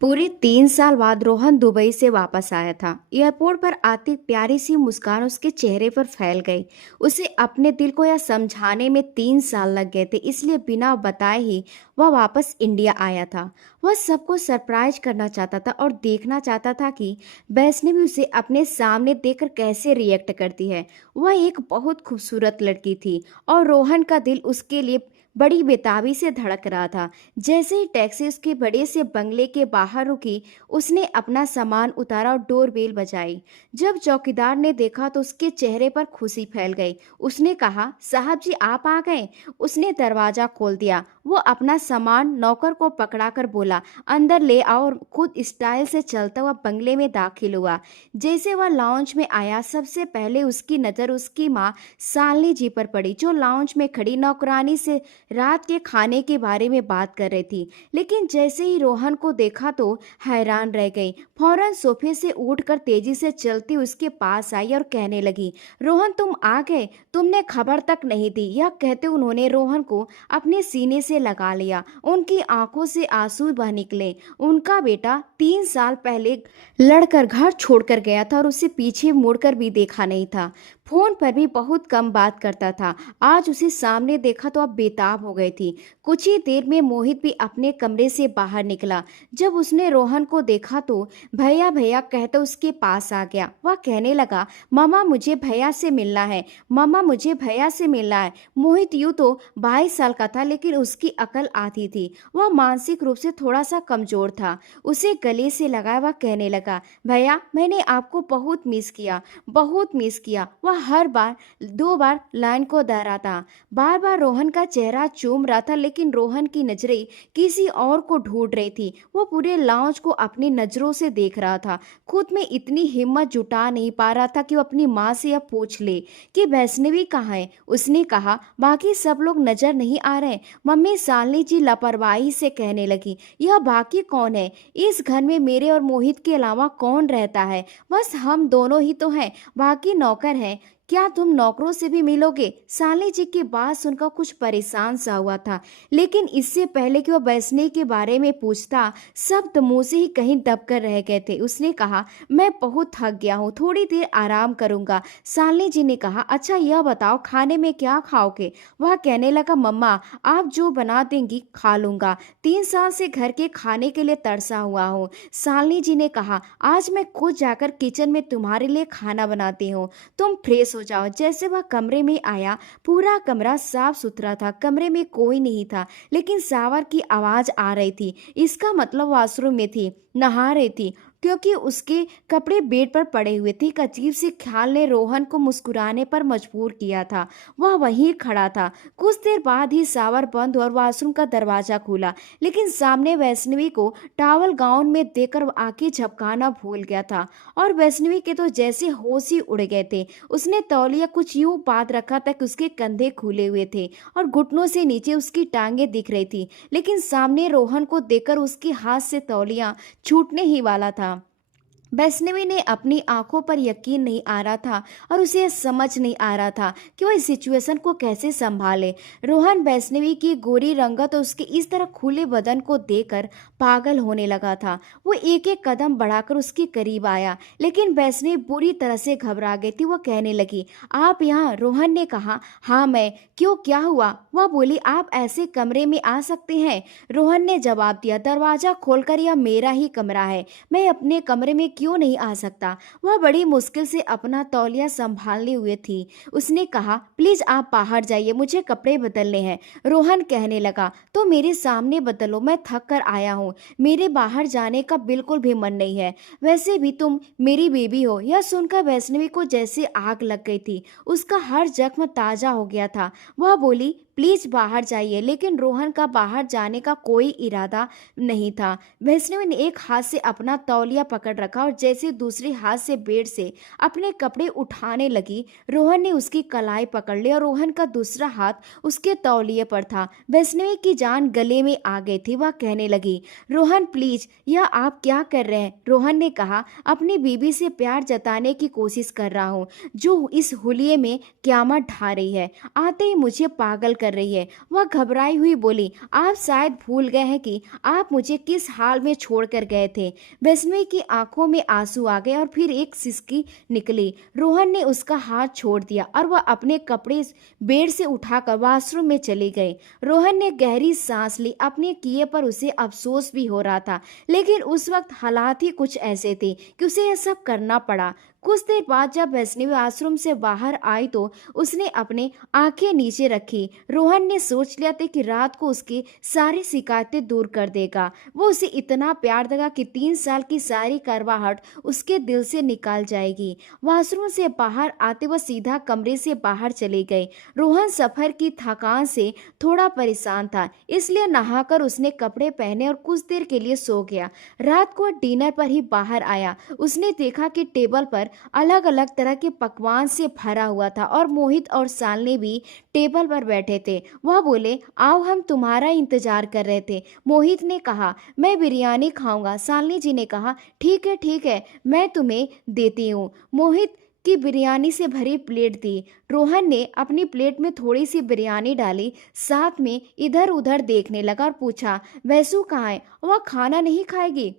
पूरे 3 साल बाद रोहन दुबई से वापस आया था। एयरपोर्ट पर आती प्यारी सी मुस्कान उसके चेहरे पर फैल गई। उसे अपने दिल को यह समझाने में 3 साल लग गए थे, इसलिए बिना बताए ही वह वापस इंडिया आया था। वह सबको सरप्राइज करना चाहता था और देखना चाहता था कि वैष्णवी उसे अपने सामने देखकर कैसे रिएक्ट करती है। वह एक बहुत खूबसूरत लड़की थी और रोहन का दिल उसके लिए बड़ी बेताबी से धड़क रहा था। जैसे ही टैक्सी उसके बड़े से बंगले के बाहर रुकी, उसने अपना सामान उतारा और डोरबेल बजाई। जब चौकीदार ने देखा तो उसके चेहरे पर खुशी फैल गई। उसने कहा, साहब जी आप आ गए। उसने दरवाजा खोल दिया। वो अपना सामान नौकर को पकड़ाकर बोला, अंदर ले आओ, और खुद स्टाइल से चलता हुआ बंगले में दाखिल हुआ। जैसे वह लाउंज में आया, सबसे पहले उसकी नज़र उसकी माँ शालिनी जी पर पड़ी, जो लाउंज में खड़ी नौकरानी से रात के खाने के बारे में बात कर रही थी। लेकिन जैसे ही रोहन को देखा तो हैरान रह गई। फौरन सोफे से उठकर तेजी से चलती उसके पास आई और कहने लगी, रोहन तुम आ गए, तुमने खबर तक नहीं दी। यह कहते उन्होंने रोहन को अपने सीने से लगा लिया। उनकी आंखों से आंसू बह निकले। उनका बेटा 3 साल पहले लड़कर घर छोड़कर गया था और उसे पीछे मुड़कर भी देखा नहीं था। फोन पर भी बहुत कम बात करता था। आज उसे सामने देखा तो अब बेताब हो गई थी। कुछ ही देर में मोहित भी अपने कमरे से बाहर निकला। जब उसने रोहन को देखा तो भैया भैया कहते उसके पास आ गया। वह कहने लगा, मामा मुझे भैया से मिलना है, मामा मुझे भैया से मिलना है। मोहित यूं तो 22 साल का था, लेकिन उसकी अकल आती थी। वह मानसिक रूप से थोड़ा सा कमजोर था। उसे गले से लगाया वह कहने लगा, भैया मैंने आपको बहुत मिस किया, बहुत मिस किया। वह हर बार 2 बार लाइन को दोहराता। बार बार रोहन का चेहरा चूम रहा था, लेकिन रोहन की नजरें किसी और को ढूंढ रही थी। वो पूरे लाउंज को अपनी नजरों से देख रहा था। खुद में इतनी हिम्मत जुटा नहीं पा रहा था कि वो अपनी माँ से यह पूछ ले कि वैष्णवी कहाँ है। उसने कहा, बाकी सब लोग नजर नहीं आ रहे। मम्मी शालिनी जी लापरवाही से कहने लगी, यह बाकी कौन है? इस घर में मेरे और मोहित के अलावा कौन रहता है? बस हम दोनों ही तो हैं, बाकी नौकर हैं। क्या तुम नौकरों से भी मिलोगे? साली जी की बात सुनकर कुछ परेशान सा हुआ था, लेकिन इससे पहले कि वह बैसने के बारे में पूछता, शब्द मुंह से ही कहीं दबकर रह गए थे। उसने कहा, मैं बहुत थक गया हूँ, थोड़ी देर आराम करूंगा। साली जी ने कहा, अच्छा यह बताओ खाने में क्या खाओगे? वह कहने लगा, मम्मा आप जो बना देंगी खा लूंगा। 3 साल से घर के खाने के लिए तरसा हुआ हूँ। सालिनी जी ने कहा, आज मैं खुद जाकर किचन में तुम्हारे लिए खाना बनाती हूँ, तुम फ्रेश हो जाओ। जैसे वह कमरे में आया, पूरा कमरा साफ सुथरा था। कमरे में कोई नहीं था, लेकिन शावर की आवाज आ रही थी। इसका मतलब वॉशरूम में थी, नहा रही थी, क्योंकि उसके कपड़े बेड पर पड़े हुए थे। एक अजीब सी ख्याल ने रोहन को मुस्कुराने पर मजबूर किया था। वह वहीं खड़ा था। कुछ देर बाद ही शावर बंद हुआ और वॉशरूम का दरवाजा खुला, लेकिन सामने वैष्णवी को टॉवल गाउन में देखकर आंखें झपकाना भूल गया था। और वैष्णवी के तो जैसे होश ही उड़ गए थे। उसने तौलिया कुछ यूं बांध रखा था कि उसके कंधे खुले हुए थे और घुटनों से नीचे उसकी टांगें दिख रही थी, लेकिन सामने रोहन को देखकर उसके हाथ से तौलिया छूटने ही वाला था। वैष्णवी ने अपनी आंखों पर यकीन नहीं आ रहा था और उसे यह समझ नहीं आ रहा था कि वह इस सिचुएशन को कैसे संभाले। रोहन वैष्णवी की गोरी रंगत और उसके इस तरह खुले बदन को देखकर पागल होने लगा था। वो एक एक कदम बढ़ाकर उसके करीब आया, लेकिन वैष्णवी बुरी तरह से घबरा गई थी। वो कहने लगी, आप यहाँ? रोहन ने कहा, हाँ मैं। क्यों, क्या हुआ? वह बोली, आप ऐसे कमरे में आ सकते हैं? रोहन ने जवाब दिया, दरवाजा खोलकर, यह मेरा ही कमरा है, मैं अपने कमरे में क्यों नहीं आ सकता? वह बड़ी मुश्किल से अपना तौलिया संभालने हुए थी। उसने कहा, प्लीज आप बाहर जाइए, मुझे कपड़े बदलने हैं। रोहन कहने लगा, तो मेरे सामने बदलो, मैं थक कर आया हूँ, मेरे बाहर जाने का बिल्कुल भी मन नहीं है। वैसे भी तुम मेरी बेबी हो। यह सुनकर वैष्णवी को जैसे आग लग गई थी। उसका हर जख्म ताजा हो गया था। वह बोली, प्लीज बाहर जाइए, लेकिन रोहन का बाहर जाने का कोई इरादा नहीं था। वैष्णवी ने एक हाथ से अपना तौलिया पकड़ रखा और जैसे दूसरे हाथ से बेड से अपने कपड़े उठाने लगी, रोहन ने उसकी कलाई पकड़ ली और रोहन का दूसरा हाथ उसके तौलिए पर था। वैष्णवी की जान गले में आ गई थी। वह कहने लगी, रोहन प्लीज, यह आप क्या कर रहे हैं? रोहन ने कहा, अपनी बीबी से प्यार जताने की कोशिश कर रहा हूँ जो इस हुलिये में क्यामत ढा रही है, आते ही मुझे पागल कर रही है। वह घबराई हुई बोली, आप शायद भूल गए हैं कि आप मुझे किस हाल में छोड़कर गए थे। वैष्णवी की आंखों में आंसू आ गए और फिर एक सिसकी निकली। रोहन ने उसका हाथ छोड़ दिया और वह अपने कपड़े बेड से उठाकर वॉशरूम में चली गई। रोहन ने गहरी सांस ली। अपने किए पर उसे अफसोस भी हो रहा था, लेकिन उस वक्त हालात ही कुछ ऐसे थे कि उसे यह सब करना पड़ा। कुछ देर बाद जब वैष्णवी आश्रम से बाहर आई तो उसने अपने आंखें नीचे रखी। रोहन ने सोच लिया था कि रात को उसकी सारी शिकायतें दूर कर देगा। वो उसे इतना प्यार देगा कि 3 साल की सारी करवाहट उसके दिल से निकाल जाएगी। वॉशरूम से बाहर आते वह सीधा कमरे से बाहर चली गई। रोहन सफर की थकान से थोड़ा परेशान था, इसलिए नहाकर उसने कपड़े पहने और कुछ देर के लिए सो गया। रात को डिनर पर ही बाहर आया। उसने देखा कि टेबल पर अलग अलग तरह के पकवान से भरा हुआ था और मोहित और शालिनी भी टेबल पर बैठे थे। वह बोले, आओ, हम तुम्हारा इंतजार कर रहे थे। मोहित ने कहा, मैं बिरयानी खाऊंगा। शालिनी जी ने कहा, ठीक है, मैं तुम्हें देती हूँ। मोहित की बिरयानी से भरी प्लेट दी। रोहन ने अपनी प्लेट में थोड़ी सी बिरयानी डाली, साथ में इधर उधर देखने लगा और पूछा, वैसू कहाँ है? वह खाना नहीं खाएगी?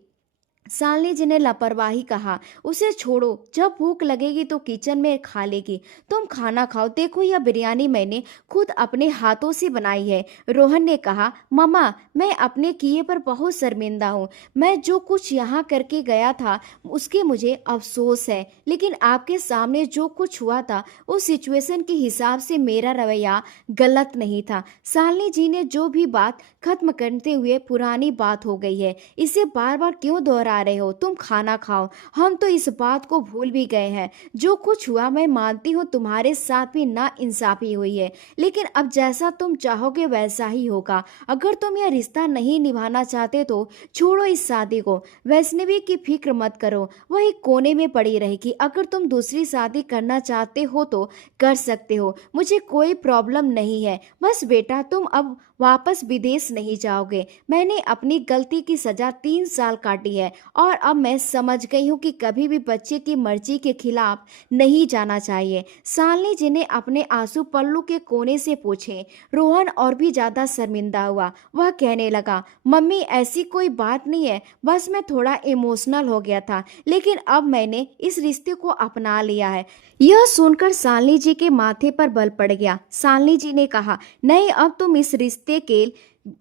शालिनी जी ने लापरवाही कहा, उसे छोड़ो, जब भूख लगेगी तो किचन में खा लेगी। तुम खाना खाओ, देखो यह बिरयानी मैंने खुद अपने हाथों से बनाई है। रोहन ने कहा, मम्मा, मैं अपने किए पर बहुत शर्मिंदा हूँ। मैं जो कुछ यहाँ करके गया था उसके मुझे अफसोस है, लेकिन आपके सामने जो कुछ हुआ था उस सिचुएशन के हिसाब से मेरा रवैया गलत नहीं था। शालिनी जी ने जो भी बात खत्म करते हुए, पुरानी बात हो गई है, इसे बार बार क्यों दोहरा रहे हो? तुम खाना खाओ, हम तो इस बात को भूल भी गए हैं। जो कुछ हुआ मैं मानती हूँ तुम्हारे साथ भी नाइंसाफी हुई है, लेकिन अब जैसा तुम चाहोगे वैसा ही होगा। अगर तुम यह रिश्ता नहीं निभाना चाहते तो छोड़ो इस शादी को। वैष्णवी की फिक्र मत करो, वह एक कोने में पड़ी रहेगी। अगर तुम दूसरी शादी करना चाहते हो तो कर सकते हो, मुझे कोई प्रॉब्लम नहीं है। बस बेटा, तुम अब वापस विदेश नहीं जाओगे। मैंने अपनी गलती की सजा 3 साल काटी है और अब मैं समझ गई हूँ कि कभी भी बच्चे की मर्जी के खिलाफ नहीं जाना चाहिए। शालिनी जी ने अपने आंसू पल्लू के कोने से पूछे। रोहन और भी ज्यादा शर्मिंदा हुआ। वह कहने लगा, मम्मी, ऐसी कोई बात नहीं है, बस मैं थोड़ा इमोशनल हो गया था, लेकिन अब मैंने इस रिश्ते को अपना लिया है। यह सुनकर शालिनी जी के माथे पर बल पड़ गया। शालिनी जी ने कहा, नहीं, अब तुम इस रिश्ते के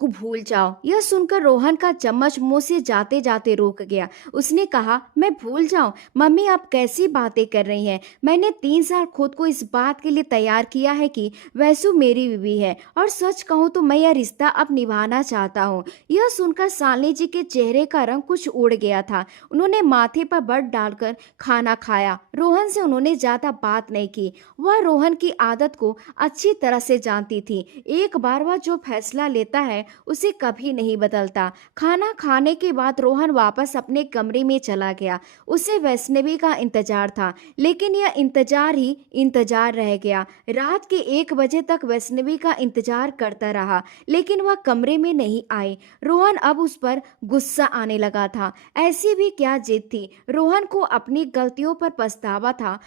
को भूल जाओ। यह सुनकर रोहन का चम्मच मुंह से जाते जाते रुक गया। उसने कहा, मैं भूल जाऊं? मम्मी, आप कैसी बातें कर रही हैं? मैंने 3 साल खुद को इस बात के लिए तैयार किया है कि वैसु मेरी बीवी है, और सच कहूं तो मैं यह रिश्ता अब निभाना चाहता हूं। यह सुनकर शालिनी जी के चेहरे का रंग कुछ उड़ गया था। उन्होंने माथे पर बट डालकर खाना खाया। रोहन से उन्होंने ज्यादा बात नहीं की। वह रोहन की आदत को अच्छी तरह से जानती थी। एक बार वह जो फैसला लेता है उसे कभी नहीं बदलता। खाना खाने के बाद रोहन वापस अपने कमरे में चला गया। उसे वैष्णवी का इंतजार था, लेकिन यह इंतजार ही इंतजार रह गया। रात के 1 बजे तक वैष्णवी का इंतजार करता रहा, लेकिन वह कमरे में नहीं आई। रोहन अब उस पर गुस्सा आने लगा था। ऐसी भी क्या जिद थी? रोहन को अपनी गलतियों पर पछतावा था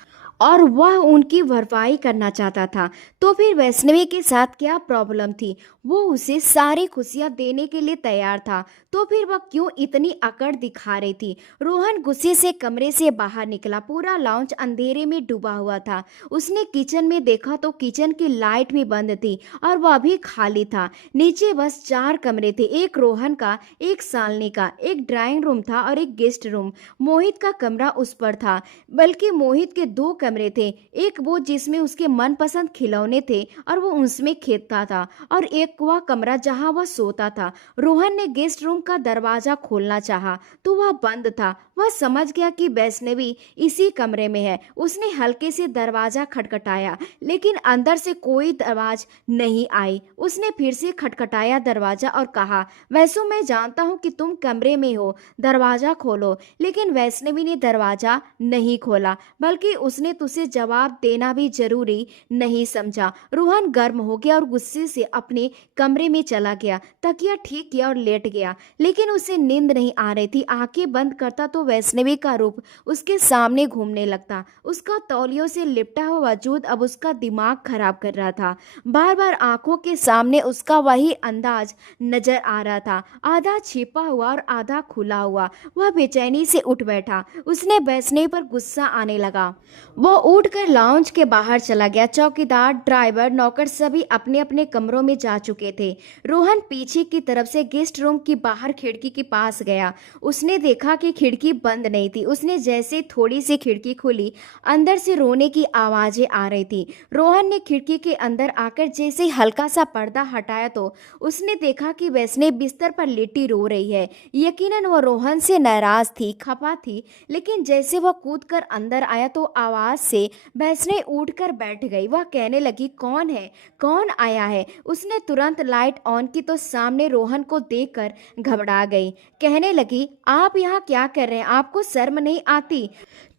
और वह उनकी भरपाई करना चाहता था। तो फिर वैष्णवी के साथ क्या प्रॉब्लम थी? वो उसे सारी खुशियां देने के लिए तैयार था, तो फिर वह क्यों इतनी अकड़ दिखा रही थी? रोहन गुस्से से कमरे से बाहर निकला। पूरा लाउंज अंधेरे में डूबा हुआ था। उसने किचन में देखा तो किचन की लाइट भी बंद थी और वह भी खाली था। नीचे बस 4 कमरे थे, एक रोहन का, एक शालिनी का, एक ड्राइंग रूम था और एक गेस्ट रूम। मोहित का कमरा उस पर था, बल्कि मोहित के 2 कमरे थे। एक वो जिसमें उसके मनपसंद खिलौने थे और वो उसमें खेलता था, और एक वह कमरा जहां वह सोता था। रोहन ने गेस्ट रूम का दरवाजा खोलना चाहा तो वह बंद था। वह समझ गया कि वैष्णवी इसी कमरे में है। उसने हल्के से दरवाजा खटखटाया, लेकिन अंदर से कोई आवाज नहीं आई। उसने फिर से खटखटाया दरवाजा और कहा, वैसु, मैं जानता हूँ कि तुम कमरे में हो, दरवाजा खोलो। लेकिन वैष्णवी ने दरवाजा नहीं खोला, बल्कि उसने तुझे जवाब देना भी जरूरी नहीं समझा। रोहन गर्म हो गया और गुस्से से अपने कमरे में चला गया, तकिया ठीक किया और लेट गया। लेकिन उसे नींद नहीं आ रही थी। आंखें बंद करता तो वैष्णवी का रूप उसके सामने घूमने लगता। उसका तौलियों से लिपटा हुआ वजूद अब उसका दिमाग खराब कर रहा था। बार बार आंखों के सामने उसका वही अंदाज नजर आ रहा था, आधा छिपा हुआ और आधा खुला हुआ। वह बेचैनी से उठ बैठा। उसने वैष्णवी पर गुस्सा आने लगा। वह उठकर लाउंज के बाहर चला गया। चौकीदार, ड्राइवर, नौकर सभी अपने अपने कमरों में जा चुके थे। रोहन पीछे की तरफ से गेस्ट रूम की बाहर खिड़की के पास गया। उसने देखा कि खिड़की बंद नहीं थी। उसने जैसे थोड़ी सी खिड़की खोली, अंदर से रोने की आवाजें आ रही थी। रोहन ने खिड़की के अंदर आकर जैसे हल्का सा पर्दा हटाया तो उसने देखा कि वैष्णवी बिस्तर पर लेटी रो रही है। यकीनन वह रोहन से नाराज थी, खफा थी। लेकिन जैसे वह कूदकर अंदर आया तो आवाज से वैष्णवी उठकर बैठ गई। वह कहने लगी, कौन है, कौन आया है? उसने तुरंत लाइट ऑन की तो सामने रोहन को देखकर घबरा गई। कहने लगी, आप यहाँ क्या कर रहे हैं? आपको शर्म नहीं आती?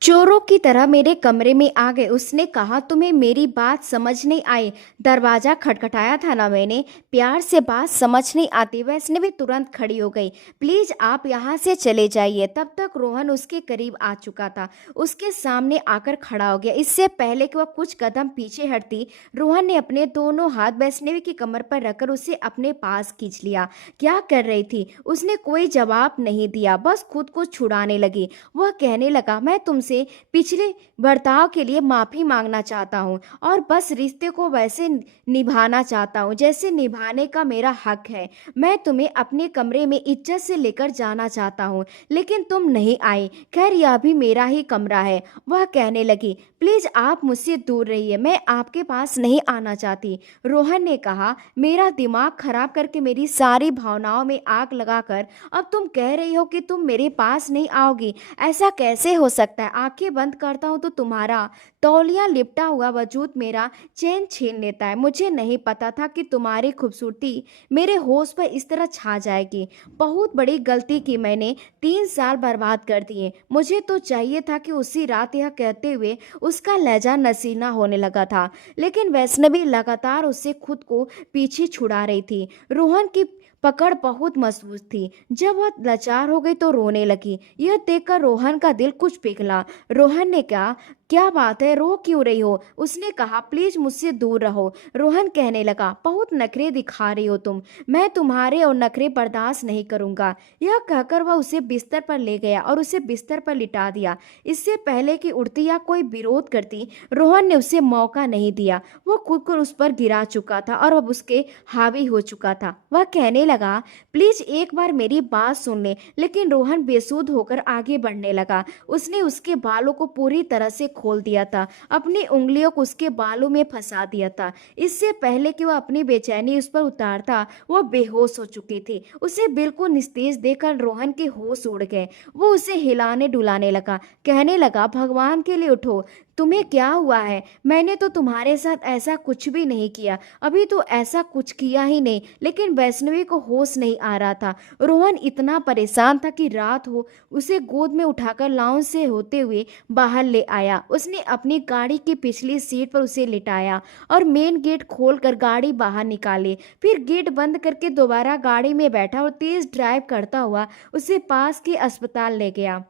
चोरों की तरह मेरे कमरे में आ गए। उसने कहा, तुम्हें मेरी बात समझ नहीं आई? दरवाजा खटखटाया था ना मैंने? प्यार से बात समझ नहीं आती? वैष्णवी तुरंत खड़ी हो गई। प्लीज आप यहाँ से चले जाइए। तब तक रोहन उसके करीब आ चुका था, उसके सामने आकर खड़ा हो गया। इससे पहले कि वह कुछ कदम पीछे हटती, रोहन ने अपने दोनों हाथ वैष्णवी की कमर पर रखकर उसे अपने पास खींच लिया। क्या कर रही थी? उसने कोई जवाब नहीं दिया, बस खुद को छुड़ाने लगी। वह कहने लगा, मैं तुमसे पिछले बर्ताव के लिए माफी मांगना चाहता हूँ और बस रिश्ते को वैसे निभाना चाहता हूँ जैसे निभाने का मेरा हक है। मैं तुम्हें अपने कमरे में इज्जत से लेकर जाना चाहता हूँ, लेकिन तुम नहीं आई। खैर, यह भी मेरा ही कमरा है। वह कहने लगी, प्लीज आप मुझसे दूर रहिए, मैं आपके पास नहीं आना चाहती। रोहन ने कहा, मेरा दिमाग खराब करके मेरी सारी भावनाओं में आग लगाकर अब तुम कह रही हो कि तुम मेरे पास नहीं आओगी? ऐसा कैसे हो सकता है? आंखें बंद करता हूं तो तुम्हारा तौलिया लिपटा हुआ वजूद मेरा चैन छीन लेता है। मुझे नहीं पता था कि तुम्हारी खूबसूरती मेरे होश पर इस तरह छा जाएगी। बहुत बड़ी गलती की मैंने, 3 साल बर्बाद कर दिए। मुझे तो चाहिए था कि उसी रात यह कहते हुए उसका लहजा नसीना होने लगा था, लेकिन वैष्णवी लगातार उससे खुद को पीछे छुड़ा रही थी। रोहन की पकड़ बहुत मजबूत थी। जब वह लाचार हो गई तो रोने लगी। यह देखकर रोहन का दिल कुछ पिघला। रोहन ने कहा, क्या बात है, रो क्यों रही हो? उसने कहा, प्लीज मुझसे दूर रहो। रोहन कहने लगा, बहुत नखरे दिखा रही हो तुम, मैं तुम्हारे और नखरे बर्दाश्त नहीं करूंगा। यह कहकर वह उसे बिस्तर पर ले गया और उसे बिस्तर पर लिटा दिया। इससे पहले कि उठती या कोई विरोध करती, रोहन ने उसे मौका नहीं दिया। वो खुद को उस पर गिरा चुका था और अब उसके हावी हो चुका था। वह कहने लगा, प्लीज एक बार मेरी बात सुन ले। लेकिन रोहन बेसुध होकर आगे बढ़ने लगा। उसने उसके बालों को पूरी तरह से खोल दिया था, अपनी उंगलियों को उसके बालों में फंसा दिया था। इससे पहले कि वह अपनी बेचैनी उस पर उतारता, वह बेहोश हो चुकी थी। उसे बिल्कुल निस्तेज देखकर रोहन के होश उड़ गए। वो उसे हिलाने डुलाने लगा, कहने लगा, भगवान के लिए उठो, तुम्हें क्या हुआ है? मैंने तो तुम्हारे साथ ऐसा कुछ भी नहीं किया, अभी तो ऐसा कुछ किया ही नहीं। लेकिन वैष्णवी को होश नहीं आ रहा था। रोहन इतना परेशान था कि रात हो उसे गोद में उठाकर लाउंज से होते हुए बाहर ले आया। उसने अपनी गाड़ी की पिछली सीट पर उसे लिटाया और मेन गेट खोलकर गाड़ी बाहर निकाली। फिर गेट बंद करके दोबारा गाड़ी में बैठा और तेज ड्राइव करता हुआ उसे पास के अस्पताल ले गया।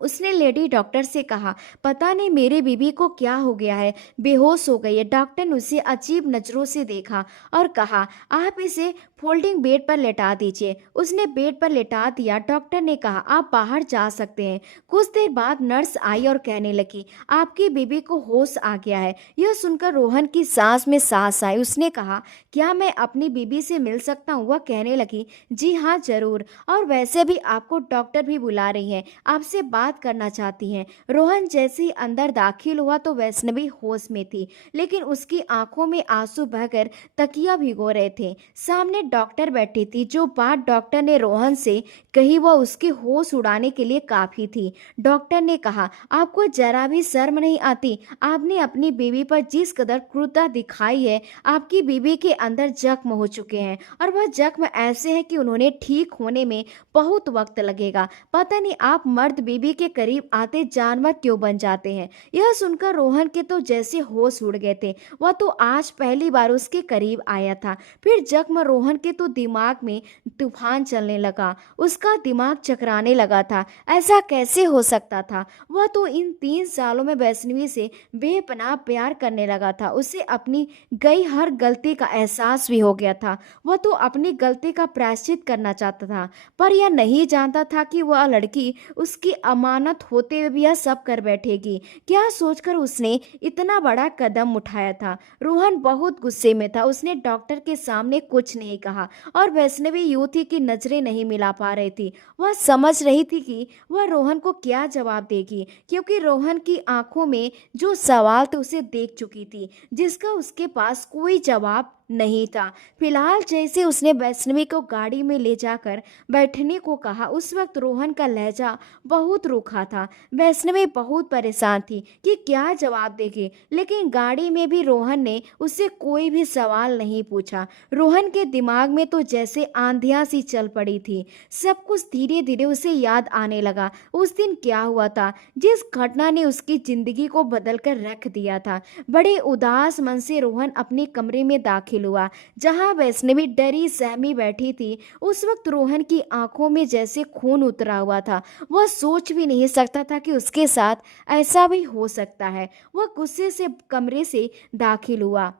उसने लेडी डॉक्टर से कहा, पता नहीं मेरे बीबी को क्या हो गया है, बेहोश हो गई है। डॉक्टर ने उसे अजीब नजरों से देखा और कहा, आप इसे फोल्डिंग बेड पर लेटा दीजिए। उसने बेड पर लेटा दिया। डॉक्टर ने कहा, आप बाहर जा सकते हैं। कुछ देर बाद नर्स आई और कहने लगी, आपकी बीबी को होश आ गया है। यह सुनकर रोहन की सांस में सांस आई। उसने कहा, क्या मैं अपनी बीबी से मिल सकता हूँ? वह कहने लगी, जी हाँ जरूर, और वैसे भी आपको डॉक्टर भी बुला रही है, आपसे बात बात करना चाहती हैं। रोहन जैसे ही अंदर दाखिल हुआ तो वैष्णवी होश में थी, लेकिन उसकी आंखों में आंसू बहकर तकिया भिगो रहे थे। सामने डॉक्टर बैठी थी। जो बात डॉक्टर ने रोहन से कही वह उसके होश उड़ाने के लिए काफी थी। डॉक्टर ने कहा, आपको जरा भी शर्म नहीं आती? आपने अपनी बीवी पर जिस कदर क्रूरता दिखाई है, आपकी बीवी के अंदर जख्म हो चुके हैं और वह जख्म ऐसे हैं कि उन्होंने ठीक होने में बहुत वक्त लगेगा। पता नहीं आप मर्द बीवी के करीब आते जानवर क्यों बन जाते हैं। यह सुनकर रोहन के तो जैसे होश उड़ गए थे। वह तो आज पहली बार उसके करीब आया था। फिर जख्म रोहन के तो दिमाग में तूफान चलने लगा। उसका दिमाग चकराने लगा था। ऐसा कैसे हो सकता था? वह तो इन 3 सालों में वैष्णवी से बेपनाह प्यार करने लगा था। उसे अपनी गई हर गलती का एहसास भी हो गया था। वह तो अपनी गलती का प्रायश्चित करना चाहता था, पर यह नहीं जानता था कि वह लड़की उसकी अमानत होते हुए भी यह सब कर बैठेगी। क्या सोचकर उसने इतना बड़ा कदम उठाया था? रोहन बहुत गुस्से में था। उसने डॉक्टर के सामने कुछ नहीं कहा और वैष्णवी यूं थी कि नजरें नहीं मिला पा रही थी। वह समझ रही थी कि वह रोहन को क्या जवाब देगी, क्योंकि रोहन की आंखों में जो सवाल थे उसे देख चुकी थी, जिसका उसके पास कोई जवाब नहीं था। फिलहाल जैसे उसने वैष्णवी को गाड़ी में ले जाकर बैठने को कहा, उस वक्त रोहन का लहजा बहुत रूखा था। वैष्णवी बहुत परेशान थी कि क्या जवाब देगी, लेकिन गाड़ी में भी रोहन ने उससे कोई भी सवाल नहीं पूछा। रोहन के दिमाग में तो जैसे आंधियां सी चल पड़ी थी। सब कुछ धीरे धीरे उसे याद आने लगा। उस दिन क्या हुआ था जिस घटना ने उसकी जिंदगी को बदल कर रख दिया था। बड़े उदास मन से रोहन अपने कमरे में दाखिल हुआ, जहां वैष्णवी डरी सहमी बैठी थी। उस वक्त रोहन की आंखों में जैसे खून उतरा हुआ था। वह सोच भी नहीं सकता था कि उसके साथ ऐसा भी हो सकता है। वह गुस्से से कमरे से दाखिल हुआ,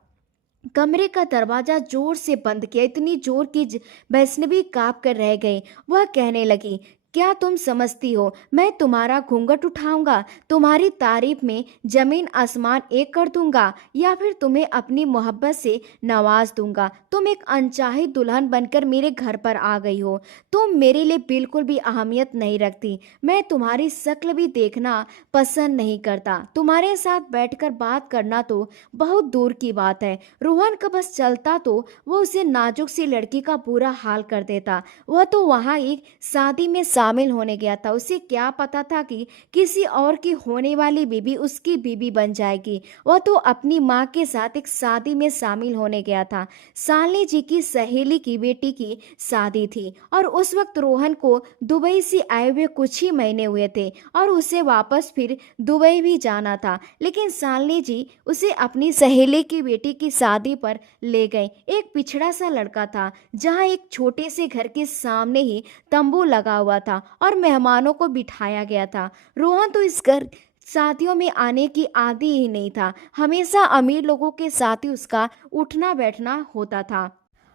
कमरे का दरवाजा जोर से बंद किया, इतनी जोर की वैष्णवी कांप कर रह गई। वह कहने लगी, क्या तुम समझती हो मैं तुम्हारा घूंघट उठाऊंगा, तुम्हारी तारीफ में जमीन आसमान एक कर दूंगा, या फिर तुम्हें अपनी मोहब्बत से नवाज दूंगा? तुम एक अनचाही दुल्हन बनकर मेरे घर पर आ गई हो। तुम मेरे लिए बिल्कुल भी अहमियत नहीं रखती। मैं तुम्हारी शक्ल भी देखना पसंद नहीं करता। तुम्हारे साथ बैठकर बात करना तो बहुत दूर की बात है। रोहन का बस चलता तो वह उसे नाजुक सी लड़की का बुरा हाल कर देता। वह तो वहां एक शादी में शामिल होने गया था। उसे क्या पता था कि किसी और की होने वाली बीबी उसकी बीबी बन जाएगी। वह तो अपनी माँ के साथ एक शादी में शामिल होने गया था। शालिनी जी की सहेली की बेटी की शादी थी और उस वक्त रोहन को दुबई से आए हुए कुछ ही महीने हुए थे और उसे वापस फिर दुबई भी जाना था। लेकिन शालिनी जी उसे अपनी सहेली की बेटी की शादी पर ले गए। एक पिछड़ा सा लड़का था, जहां एक छोटे से घर के सामने ही तंबू लगा हुआ था और मेहमानों को बिठाया गया था। रोहन तो इस घर शादियों में आने की आदी ही नहीं था। हमेशा अमीर लोगों के साथ ही उसका उठना बैठना होता था।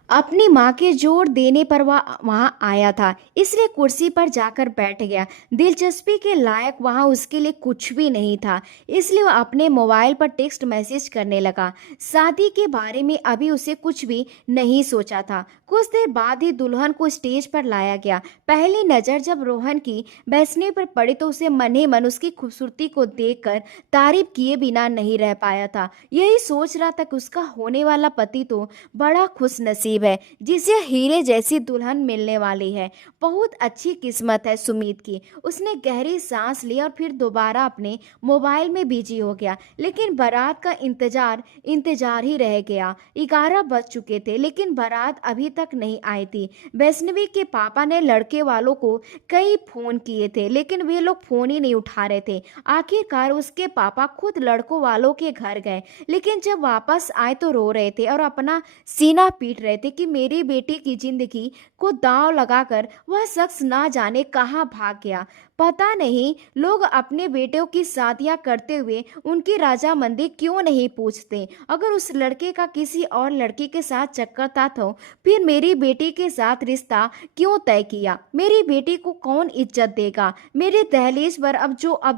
अपनी माँ के जोर देने पर वह वहां आया था, इसलिए कुर्सी पर जाकर बैठ गया। दिलचस्पी के लायक वहां उसके लिए कुछ भी नहीं था, इसलिए वह अपने मोबाइल पर टेक्स्ट मैसेज करने लगा। शादी के बारे में अभी उसे कुछ भी नहीं सोचा था। कुछ देर बाद ही दुल्हन को स्टेज पर लाया गया। पहली नज़र जब रोहन की वैष्णवी पर पड़ी तो उसे मन ही मन उसकी खूबसूरती को देखकर तारीफ किए बिना नहीं रह पाया था। यही सोच रहा था कि उसका होने वाला पति तो बड़ा खुश नसीब है, जिसे हीरे जैसी दुल्हन मिलने वाली है। बहुत अच्छी किस्मत है सुमीत की। उसने गहरी सांस ली और फिर दोबारा अपने मोबाइल में बिजी हो गया। लेकिन बारात का इंतजार ही रह गया। 11 बज चुके थे, लेकिन बारात अभी तक नहीं आई थी। वैष्णवी के पापा ने लड़के वालों को कई फोन किए थे, लेकिन वे लोग फोन ही नहीं उठा रहे थे। आखिरकार उसके पापा खुद लड़कों वालों के घर गए, लेकिन जब वापस आए तो रो रहे थे और अपना सीना पीट रहे थे कि मेरी बेटी की जिंदगी को दांव लगाकर वह शख्स ना जाने कहां भाग गया। पता नहीं लोग अपने बेटों की शादियां करते हुए उनकी रजामंदी क्यों नहीं पूछते। अगर उस लड़के का किसी और लड़की के साथ चक्कर था तो फिर मेरी बेटी के साथ रिश्ता क्यों तय किया? मेरी बेटी को कौन इज्जत देगा? मेरे दहलीज पर अब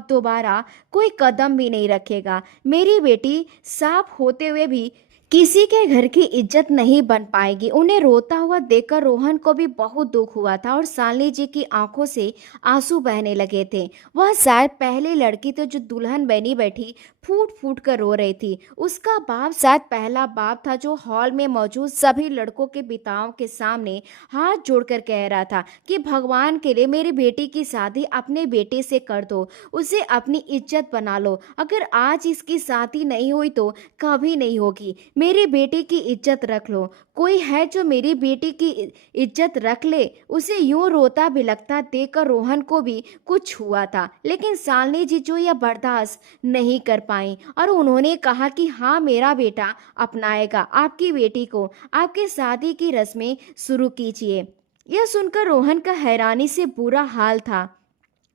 दोबारा कोई कदम भी नहीं रखेगा। मेरी बेटी साफ होते हुए भी किसी के घर की इज्जत नहीं बन पाएगी। उन्हें रोता हुआ देखकर रोहन को भी बहुत दुख हुआ था और शालिनी जी की आंखों से आंसू बहने लगे थे। वह शायद पहली लड़की थी जो दुल्हन बनी बैठी फूट फूट कर रो रही थी। उसका बाप शायद पहला बाप था जो हॉल में मौजूद सभी लड़कों के पिताओं के सामने हाथ जोड़कर कह रहा था कि भगवान के लिए मेरी बेटी की शादी अपने बेटे से कर दो, उसे अपनी इज्जत बना लो। अगर आज इसकी शादी नहीं हुई तो कभी नहीं होगी। मेरी बेटी की इज्जत रख लो। कोई है जो मेरी बेटी की इज्जत रख ले। उसे यूं रोता बिलखता देखकर रोहन को भी कुछ हुआ था, लेकिन शालिनी जी जो यह बर्दाश्त नहीं कर पाई और उन्होंने कहा कि हाँ, मेरा बेटा अपनाएगा आपकी बेटी को। आपके शादी की रस्में शुरू कीजिए। यह सुनकर रोहन का हैरानी से बुरा हाल था।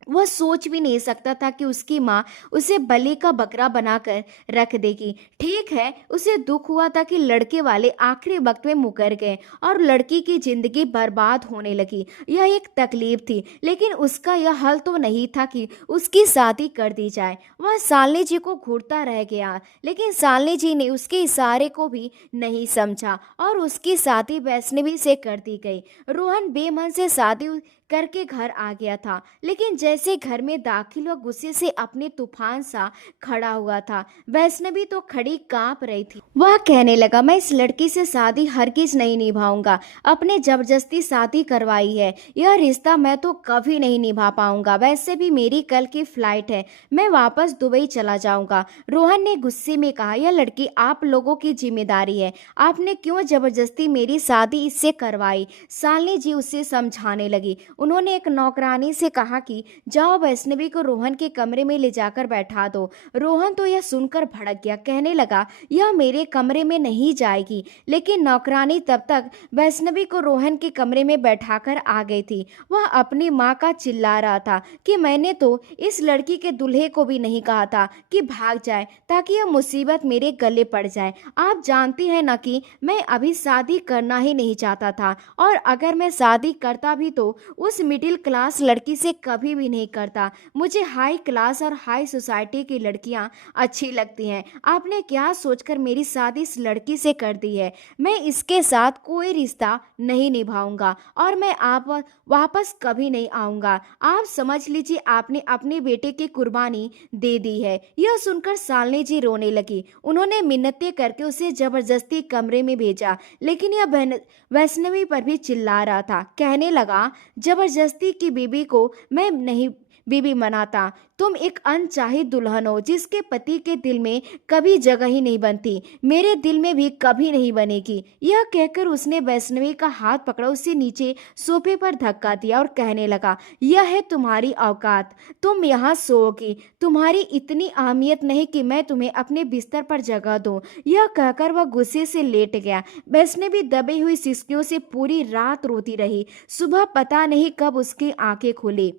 वह सोच भी नहीं सकता था कि उसकी माँ उसे बलि का बकरा बनाकर रख देगी। ठीक है, उसे दुख हुआ था कि लड़के वाले आखिरी वक्त में मुकर गए और लड़की की जिंदगी बर्बाद होने लगी। यह एक तकलीफ थी, लेकिन उसका यह हल तो नहीं था कि उसकी शादी कर दी जाए। वह शालिनी जी को घूरता रह गया, लेकिन शालिनी जी ने उसके इशारे को भी नहीं समझा और उसकी शादी वैष्णवी से कर दी गई। रोहन बेमन से शादी करके घर आ गया था, लेकिन जैसे घर में दाखिल हुआ गुस्से से अपने तूफान सा खड़ा हुआ था। वैष्णवी तो खड़ी कांप रही थी। वह कहने लगा, मैं इस लड़की से शादी हरगिज नहीं निभाऊंगा। अपने जबरदस्ती शादी करवाई है। यह रिश्ता मैं तो कभी नहीं निभा पाऊंगा। वैसे भी मेरी कल की फ्लाइट है, मैं वापस दुबई चला जाऊंगा। रोहन ने गुस्से में कहा, यह लड़की आप लोगों की जिम्मेदारी है। आपने क्यों जबरदस्ती मेरी शादी इससे करवाई? शालिनी जी उसे समझाने लगी। उन्होंने एक नौकरानी से कहा कि जाओ वैष्णवी को रोहन के कमरे में ले जाकर बैठा दो। रोहन तो यह सुनकर भड़क गया, कहने लगा, यह मेरे कमरे में नहीं जाएगी। लेकिन नौकरानी तब तक वैष्णवी को रोहन के कमरे में बैठाकर आ गई थी। वह अपनी माँ का चिल्ला रहा था कि मैंने तो इस लड़की के दूल्हे को भी नहीं कहा था कि भाग जाए ताकि यह मुसीबत मेरे गले पड़ जाए। आप जानती हैं ना कि मैं अभी शादी करना ही नहीं चाहता था, और अगर मैं शादी करता भी तो उस मिडिल क्लास लड़की से कभी भी नहीं करता। मुझे हाई क्लास और हाई सोसाइटी की लड़कियां अच्छी लगती हैं। आपने क्या सोचकर मेरी शादी इस लड़की से कर दी है? मैं इसके साथ कोई रिश्ता नहीं निभाऊंगा और मैं आप वापस कभी नहीं आऊंगा। आप समझ लीजिए, आपने अपने बेटे की कुर्बानी दे दी है। यह सुनकर शालिनी जी रोने लगी। उन्होंने मिन्नतें करके उसे जबरदस्ती कमरे में भेजा, लेकिन यह वैष्णवी पर भी चिल्ला रहा था। कहने लगा, जबरदस्ती की बीबी को मैं नहीं बीबी मनाता। तुम एक अनचाही दुल्हन हो जिसके पति के दिल में कभी जगह ही नहीं बनती। मेरे दिल में भी कभी नहीं बनेगी। यह कहकर उसने वैष्णवी का हाथ पकड़ा, उसे नीचे सोफे पर धक्का दिया और कहने लगा, यह है तुम्हारी औकात, तुम यहाँ सोओगी। तुम्हारी इतनी अहमियत नहीं कि मैं तुम्हें अपने बिस्तर पर जगह दूं। यह कहकर वह गुस्से से लेट गया। वैष्णवी दबी हुई सिसकियों से पूरी रात रोती रही। सुबह पता नहीं कब उसकी आंखें खुली।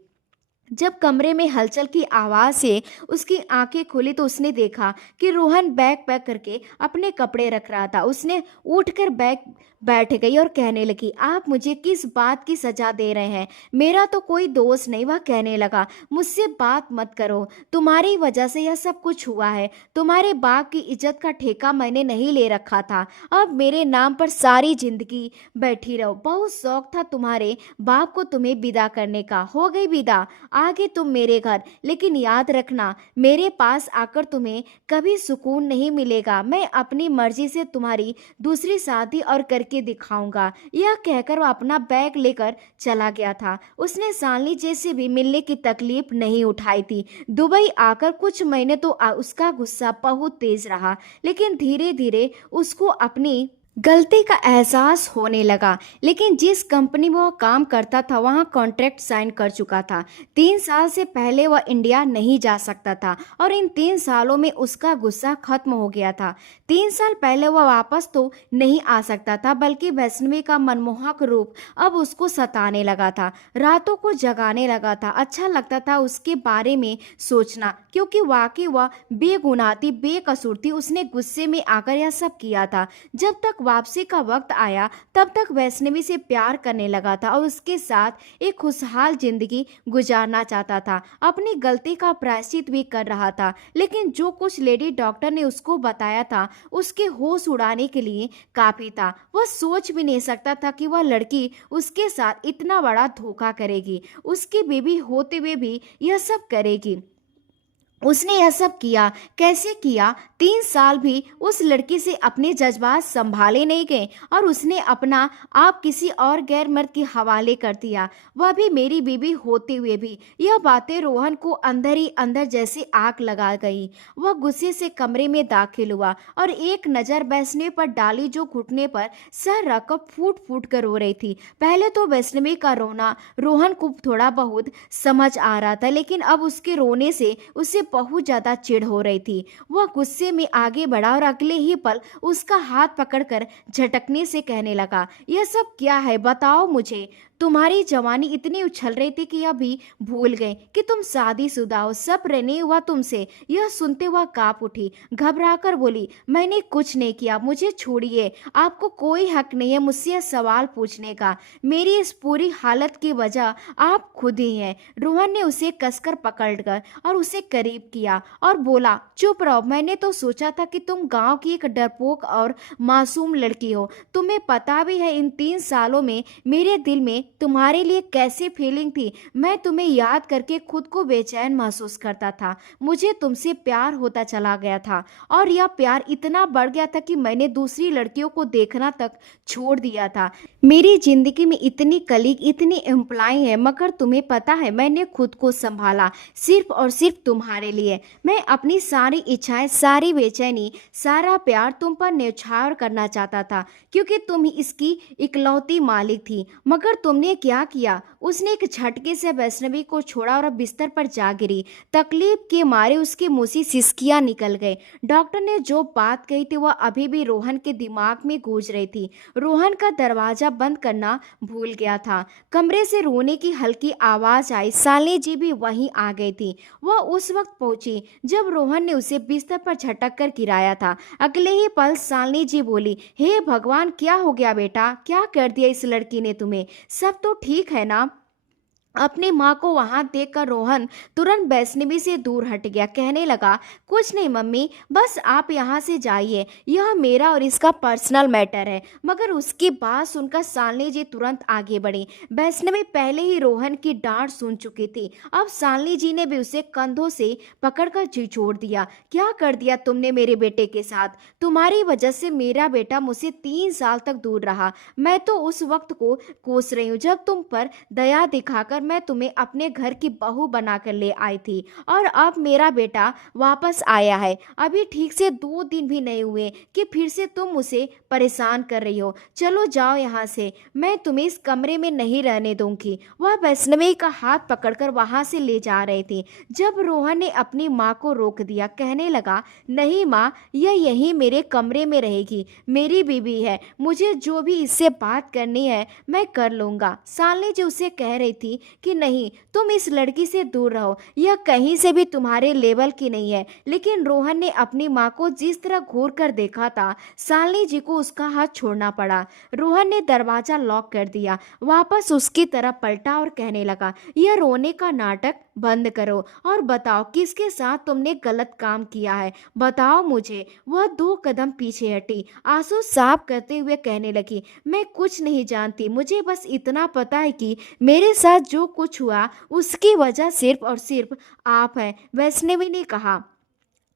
जब कमरे में हलचल की आवाज़ से उसकी आंखें खुली तो उसने देखा कि रोहन बैग पैक करके अपने कपड़े रख रहा था। उसने उठकर बैठ गई और कहने लगी, आप मुझे किस बात की सजा दे रहे हैं? मेरा तो कोई दोस्त नहीं। वह कहने लगा, मुझसे बात मत करो, तुम्हारी वजह से यह सब कुछ हुआ है। तुम्हारे बाप की इज्जत का ठेका मैंने नहीं ले रखा था। अब मेरे नाम पर सारी जिंदगी बैठी रहो। बहुत शौक था तुम्हारे बाप को तुम्हें विदा करने का, हो गई विदा। आगे तुम मेरे घर, लेकिन याद रखना, मेरे पास आकर तुम्हें कभी सुकून नहीं मिलेगा। मैं अपनी मर्जी से तुम्हारी दूसरी शादी और करके दिखाऊंगा। यह कहकर वह अपना बैग लेकर चला गया था। उसने शालिनी जी से भी मिलने की तकलीफ नहीं उठाई थी। दुबई आकर कुछ महीने तो उसका गुस्सा बहुत तेज रहा, लेकिन धीरे धीरे उसको अपनी गलती का एहसास होने लगा। लेकिन जिस कंपनी में वह काम करता था वहाँ कॉन्ट्रैक्ट साइन कर चुका था। 3 साल से पहले वह इंडिया नहीं जा सकता था और इन 3 सालों में उसका गुस्सा खत्म हो गया था। 3 साल पहले वह वापस तो नहीं आ सकता था, बल्कि वैष्णवी का मनमोहक रूप अब उसको सताने लगा था, रातों को जगाने लगा था। अच्छा लगता था उसके बारे में सोचना, क्योंकि वाकई वह बेगुनाह थी, बेकसूर थी। उसने गुस्से में आकर यह सब किया था। जब तक वापसी का वक्त आया तब तक वैष्णवी से प्यार करने लगा था और उसके साथ एक खुशहाल जिंदगी गुजारना चाहता था। अपनी गलती का प्रायश्चित भी कर रहा था, लेकिन जो कुछ लेडी डॉक्टर ने उसको बताया था उसके होश उड़ाने के लिए काफी था। वह सोच भी नहीं सकता था कि वह लड़की उसके साथ इतना बड़ा धोखा करेगी, उसकी बेबी होते हुए भी यह सब करेगी। उसने यह सब किया, कैसे किया? 3 साल भी उस लड़की से अपने जज्बात संभाले नहीं गए और उसने अपना आप किसी और गैर मर्द के हवाले कर दिया, वह भी मेरी बीवी होते हुए भी। यह बातें रोहन को अंदर ही अंदर जैसे आग लगा गई। वह गुस्से से कमरे में दाखिल हुआ और एक नज़र वैष्णवी पर डाली जो घुटने पर सर रखकर फूट फूट कर रो रही थी। पहले तो वैष्णवी का रोना रोहन को थोड़ा बहुत समझ आ रहा था, लेकिन अब उसके रोने से उसे बहुत ज्यादा चिढ़ हो रही थी। वह गुस्से में आगे बढ़ा और अगले ही पल उसका हाथ पकड़कर झटकने से कहने लगा, यह सब क्या है? बताओ मुझे। तुम्हारी जवानी इतनी उछल रही थी कि अभी भूल गए कि तुम शादीशुदा हो, सब रहने हुआ तुमसे। यह सुनते वह कांप उठी, घबराकर बोली, मैंने कुछ नहीं किया, मुझे छोड़िए। आपको कोई हक नहीं है मुझसे यह सवाल पूछने का। मेरी इस पूरी हालत की वजह आप खुद ही हैं। रोहन ने उसे कसकर पकड़कर और उसे करीब किया और बोला, चुप रहो। मैंने तो सोचा था कि तुम गांव की एक डरपोक और मासूम लड़की हो। तुम्हें पता भी है इन 3 सालों में मेरे दिल में तुम्हारे लिए कैसी फीलिंग थी। मैं तुम्हें याद करके खुद को बेचैन महसूस करता था। मुझे तुमसे प्यार होता चला गया था और यह प्यार इतना बढ़ गया था कि मैंने दूसरी लड़कियों को देखना तक छोड़ दिया था। मेरी जिंदगी में इतनी कलीग, इतनी एम्प्लॉय है, मगर तुम्हें पता है मैंने खुद को संभाला सिर्फ और सिर्फ तुम्हारे लिए। मैं अपनी सारी इच्छाएं, सारी बेचैनी, सारा प्यार तुम पर न्यौछावर करना चाहता था, क्योंकि तुम ही इसकी इकलौती मालिक थी। मगर तुमने क्या किया? उसने एक झटके से वैष्णवी को छोड़ा और अब बिस्तर पर जा गिरी। तकलीफ के मारे उसके मुंह से सिसकियां निकल गए। डॉक्टर ने जो बात कही थी वह अभी भी रोहन के दिमाग में गूंज रही थी। रोहन का दरवाजा बंद करना भूल गया था। कमरे से रोने की हल्की आवाज आई। शालिनी जी भी वहीं आ गई थी। वह उस वक्त पहुंची जब रोहन ने उसे बिस्तर पर झटक कर गिराया था। अगले ही पल शालिनी जी बोली, हे भगवान, क्या हो गया बेटा? क्या कर दिया इस लड़की ने तुम्हें? सब तो ठीक है ना? अपनी माँ को वहां देखकर रोहन तुरंत वैष्णवी से दूर हट गया। कहने लगा, कुछ नहीं मम्मी, बस आप यहाँ से जाइए, यह मेरा और इसका पर्सनल मैटर है। मगर उसकी बात सुनकर शालिनी जी तुरंत आगे बढ़ी। वैष्णवी पहले ही रोहन की डांट सुन चुकी थी, अब शालिनी जी ने भी उसे कंधों से पकड़कर झिझोड़ दिया। क्या कर दिया तुमने मेरे बेटे के साथ? तुम्हारी वजह से मेरा बेटा मुझसे 3 साल तक दूर रहा। मैं तो उस वक्त को कोस रही हूँ जब तुम पर दया दिखाकर मैं तुम्हें अपने घर की बहू बनाकर ले आई थी, और अब मेरा बेटा वापस आया है। अभी ठीक से 2 दिन भी नहीं हुए कि फिर से तुम उसे परेशान कर रही हो। चलो जाओ यहाँ से, मैं तुम्हें इस कमरे में नहीं रहने दूंगी। वह वैष्णवी का हाथ पकड़कर वहां से ले जा रही थी जब रोहन ने अपनी माँ को रोक दिया। कहने लगा, नहीं माँ, यह यहीं मेरे कमरे में रहेगी, मेरी बीवी है, मुझे जो भी इससे बात करनी है मैं कर लूंगा। शालिनी जी उसे कह रही थी कि नहीं, तुम इस लड़की से दूर रहो, यह कहीं से भी तुम्हारे लेवल की नहीं है। लेकिन रोहन ने अपनी माँ को जिस तरह घूर कर देखा था, शालिनी जी को उसका हाथ छोड़ना पड़ा। रोहन ने दरवाजा लॉक कर दिया, वापस उसकी तरफ पलटा और कहने लगा, यह रोने का नाटक बंद करो और बताओ किसके साथ तुमने गलत काम किया है, बताओ मुझे। वह 2 कदम पीछे हटी, आंसू साफ करते हुए कहने लगी, मैं कुछ नहीं जानती, मुझे बस इतना पता है कि मेरे साथ जो कुछ हुआ उसकी वजह सिर्फ और सिर्फ आप हैं। वैष्णवी ने कहा,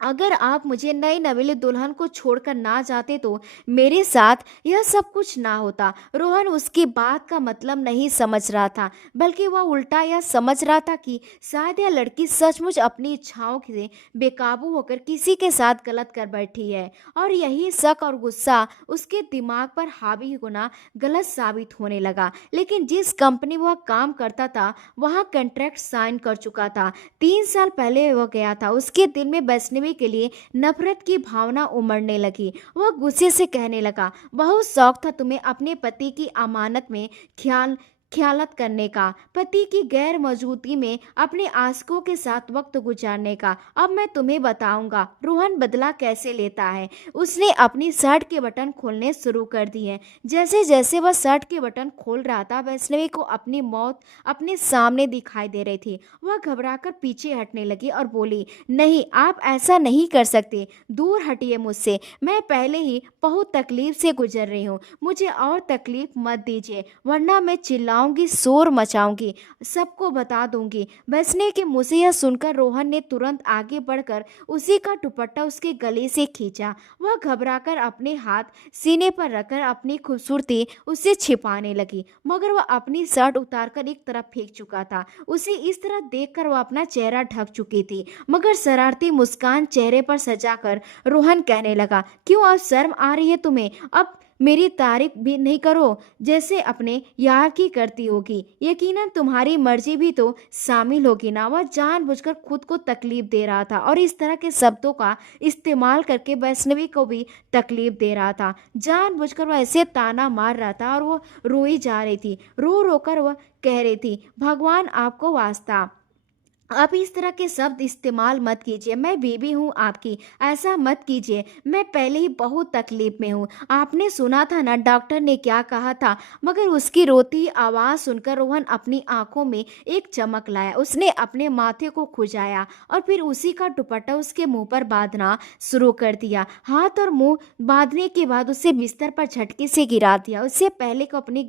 अगर आप मुझे नई नवेली दुल्हन को छोड़कर ना जाते तो मेरे साथ यह सब कुछ ना होता। रोहन उसकी बात का मतलब नहीं समझ रहा था, बल्कि वह उल्टा यह समझ रहा था कि शायद यह लड़की सचमुच अपनी इच्छाओं से बेकाबू होकर किसी के साथ गलत कर बैठी है, और यही शक और गुस्सा उसके दिमाग पर हावी होना गलत साबित होने लगा। लेकिन जिस कंपनी में वह काम करता था वहाँ कॉन्ट्रैक्ट साइन कर चुका था। 3 साल पहले वह गया था। उसके दिल में वैष्णवी के लिए नफरत की भावना उमड़ने लगी। वह गुस्से से कहने लगा, बहुत शौक था तुम्हें अपने पति की अमानत में ख्याल ख्यालत करने का, पति की गैर मौजूदगी में अपने आशिकों के साथ वक्त गुजारने का। अब मैं तुम्हें बताऊंगा रोहन बदला कैसे लेता है। उसने अपनी शर्ट के बटन खोलने शुरू कर दिए। जैसे जैसे वह शर्ट के बटन खोल रहा था, वैष्णवी को अपनी मौत अपने सामने दिखाई दे रही थी। वह घबराकर पीछे हटने लगी और बोली, नहीं, आप ऐसा नहीं कर सकते, दूर हटिए मुझसे। मैं पहले ही बहुत तकलीफ से गुजर रही हूँ, मुझे और तकलीफ मत दीजिए, वरना मैं चिल्लाऊंगी, शोर मचाऊंगी, सबको बता दूंगी। वैष्णवी के मुंह से यह सुनकर रोहन ने तुरंत आगे बढ़कर उसी का दुपट्टा उसके गले से खींचा। वह घबराकर अपने हाथ सीने पर रखकर अपनी खूबसूरती उससे छिपाने लगी, मगर वह अपनी शर्ट उतारकर एक तरफ फेंक चुका था। उसे इस तरह देखकर वह अपना चेहरा ढक चुकी थी, मगर शरारती मुस्कान चेहरे पर सजाकर रोहन कहने लगा, क्यों अब शर्म आ रही है तुम्हें? अब मेरी तारीफ भी नहीं करो जैसे अपने यार की करती होगी। यकीनन तुम्हारी मर्जी भी तो शामिल होगी ना। वह जानबूझकर खुद को तकलीफ दे रहा था और इस तरह के शब्दों का इस्तेमाल करके वैष्णवी को भी तकलीफ दे रहा था। जानबूझकर वह ऐसे ताना मार रहा था और वो रोई जा रही थी। रो रो कर वह कह रही थी, भगवान आपको वास्ता, आप इस तरह के शब्द इस्तेमाल मत कीजिए, मैं बीवी हूँ आपकी, ऐसा मत कीजिए, मैं पहले ही बहुत तकलीफ में हूँ। आपने सुना था ना डॉक्टर ने क्या कहा था? मगर उसकी रोती आवाज़ सुनकर रोहन अपनी आंखों में एक चमक लाया। उसने अपने माथे को खुजाया और फिर उसी का दुपट्टा उसके मुंह पर बांधना शुरू कर दिया। हाथ और मुंह बांधने के बाद उसे बिस्तर पर झटके से गिरा दिया। उससे पहले को अपनी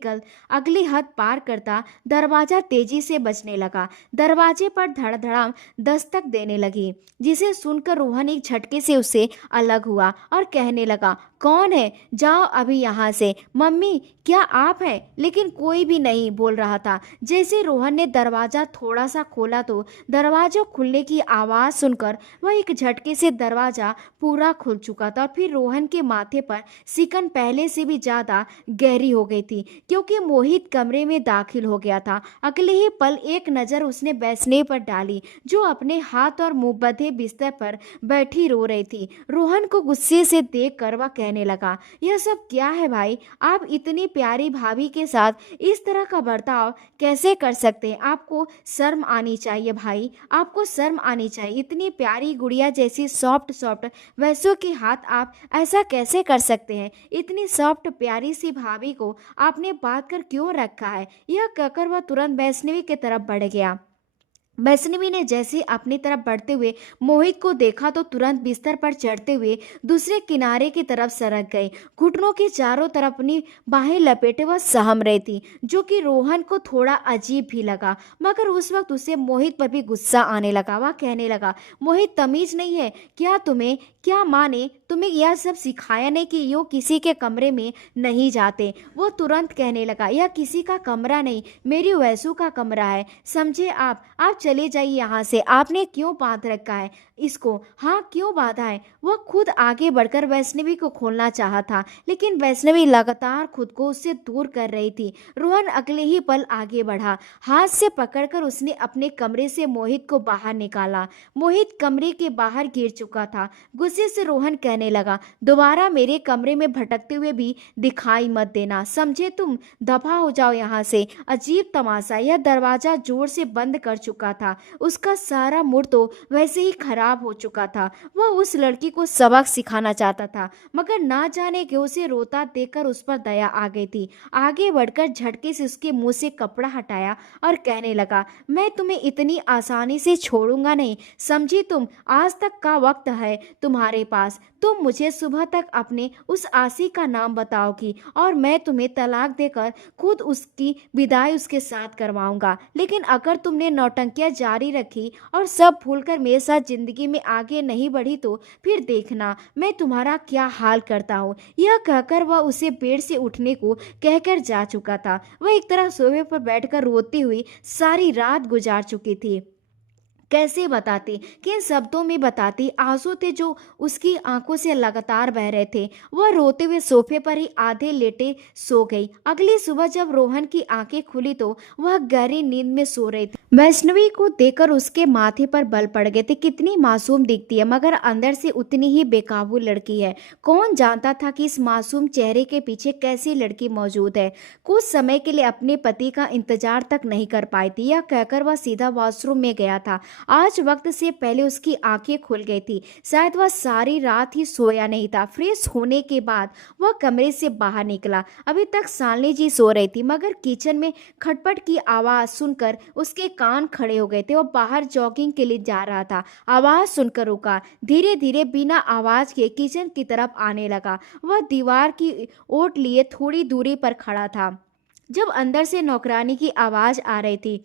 अगली हद पार करता दरवाजा तेजी से बजने लगा। दरवाजे पर धड़धड़ाम दस्तक देने लगी, जिसे सुनकर रोहन एक झटके से उससे अलग हुआ और कहने लगा, कौन है? जाओ अभी यहाँ से। मम्मी, क्या आप हैं? लेकिन कोई भी नहीं बोल रहा था। जैसे रोहन ने दरवाजा थोड़ा सा खोला तो दरवाजा खुलने की आवाज़ सुनकर वह एक झटके से दरवाजा पूरा खुल चुका था और फिर रोहन के माथे पर सिकन पहले से भी ज़्यादा गहरी हो गई थी, क्योंकि मोहित कमरे में दाखिल हो गया था। अगले ही पल एक नज़र उसने वैष्णवी पर डाली, जो अपने हाथ और मुंह बंधे बिस्तर पर बैठी रो रही थी। रोहन को गुस्से से देख कर वह कहने लगा, यह सब क्या है भाई? आप इतनी प्यारी भाभी के साथ इस तरह का बर्ताव कैसे कर सकते हैं? आपको शर्म आनी चाहिए भाई, आपको शर्म आनी चाहिए। इतनी प्यारी गुड़िया जैसी सॉफ्ट सॉफ्ट वैसों के हाथ आप ऐसा कैसे कर सकते हैं? इतनी सॉफ्ट प्यारी सी भाभी को आपने बांध कर क्यों रखा है? यह कहकर वह तुरंत वैष्णवी की तरफ बढ़ गया। वैष्णवी ने जैसे अपनी तरफ बढ़ते हुए मोहित को देखा तो तुरंत बिस्तर पर चढ़ते हुए दूसरे किनारे की तरफ सरक गई। घुटनों के चारों तरफ अपनी बाहें लपेटे वह सहम रही थी, जो कि रोहन को थोड़ा अजीब भी लगा। मगर उस वक्त उसे मोहित पर भी गुस्सा आने लगा। वह कहने लगा, मोहित, तमीज नहीं है क्या तुम्हें? क्या माँ ने तुम्हें यह सब सिखाया नहीं कि यूँ किसी के कमरे में नहीं जाते? वो तुरंत कहने लगा, यह किसी का कमरा नहीं, मेरी वैसू का कमरा है, समझे आप चले जाइए यहाँ से। आपने क्यों बांध रखा है इसको? हाँ, क्यों बांधा है? वह खुद आगे बढ़कर वैष्णवी को खोलना चाहा था, लेकिन वैष्णवी लगातार खुद को उससे दूर कर रही थी। रोहन अगले ही पल आगे बढ़ा। हाथ से पकड़कर उसने अपने कमरे से मोहित को बाहर निकाला। मोहित कमरे के बाहर गिर चुका था। गुस्से से रोहन कहने लगा, दोबारा मेरे कमरे में भटकते हुए भी दिखाई मत देना, समझे तुम? दफा हो जाओ यहाँ से। अजीब तमाशा, यह दरवाजा जोर से बंद कर चुका था। उसका सारा मूड तो वैसे ही खराब हो चुका था। वह उस लड़की को सबक सिखाना चाहता था, मगर ना जाने क्यों उसे रोता देखकर उस पर दया आ गई थी। आगे बढ़कर झटके से उसके मुंह से कपड़ा हटाया और कहने लगा, मैं तुम्हें इतनी आसानी से छोड़ूंगा नहीं, समझी तुम? आज तक का वक्त है तुम्हारे पास। तुम मुझे सुबह तक अपने उस आशिक का नाम बताओगी और मैं तुम्हें तलाक देकर खुद उसकी विदाई उसके साथ करवाऊंगा। लेकिन अगर तुमने नौटंकियां जारी रखी और सब भूलकर मेरे साथ जिंदगी में आगे नहीं बढ़ी तो फिर देखना मैं तुम्हारा क्या हाल करता हूँ। यह कहकर वह उसे बेड से उठने को कहकर जा चुका था। वह एक तरह सोफे पर बैठकर रोती हुई सारी रात गुजार चुकी थी। कैसे बताती, किन शब्दों में बताती? आंसू थे जो उसकी आंखों से लगातार बह रहे थे। वह रोते हुए सोफे पर ही आधे लेटे सो गई। अगली सुबह जब रोहन की आंखें खुली तो वह गहरी नींद में सो रही थी। वैष्णवी को देखकर उसके माथे पर बल पड़ गए थे। कितनी मासूम दिखती है, मगर अंदर से उतनी ही बेकाबू लड़की है। कौन जानता था कि इस मासूम चेहरे के पीछे कैसी लड़की मौजूद है। कुछ समय के लिए अपने पति का इंतजार तक नहीं कर पाई थी। यह कहकर वह सीधा वॉशरूम में गया था। आज वक्त से पहले उसकी आंखें खुल गई थी। शायद वह सारी रात ही सोया नहीं था। फ्रेश होने के बाद वह कमरे से बाहर निकला। अभी तक शालिनी जी सो रही थी, मगर किचन में खटपट की आवाज सुनकर उसके कान खड़े हो गए थे। वह बाहर जॉगिंग के लिए जा रहा था। आवाज सुनकर रुका। धीरे धीरे बिना आवाज के किचन की तरफ आने लगा। वह दीवार की ओट लिए थोड़ी दूरी पर खड़ा था जब अंदर से नौकरानी की आवाज आ रही थी।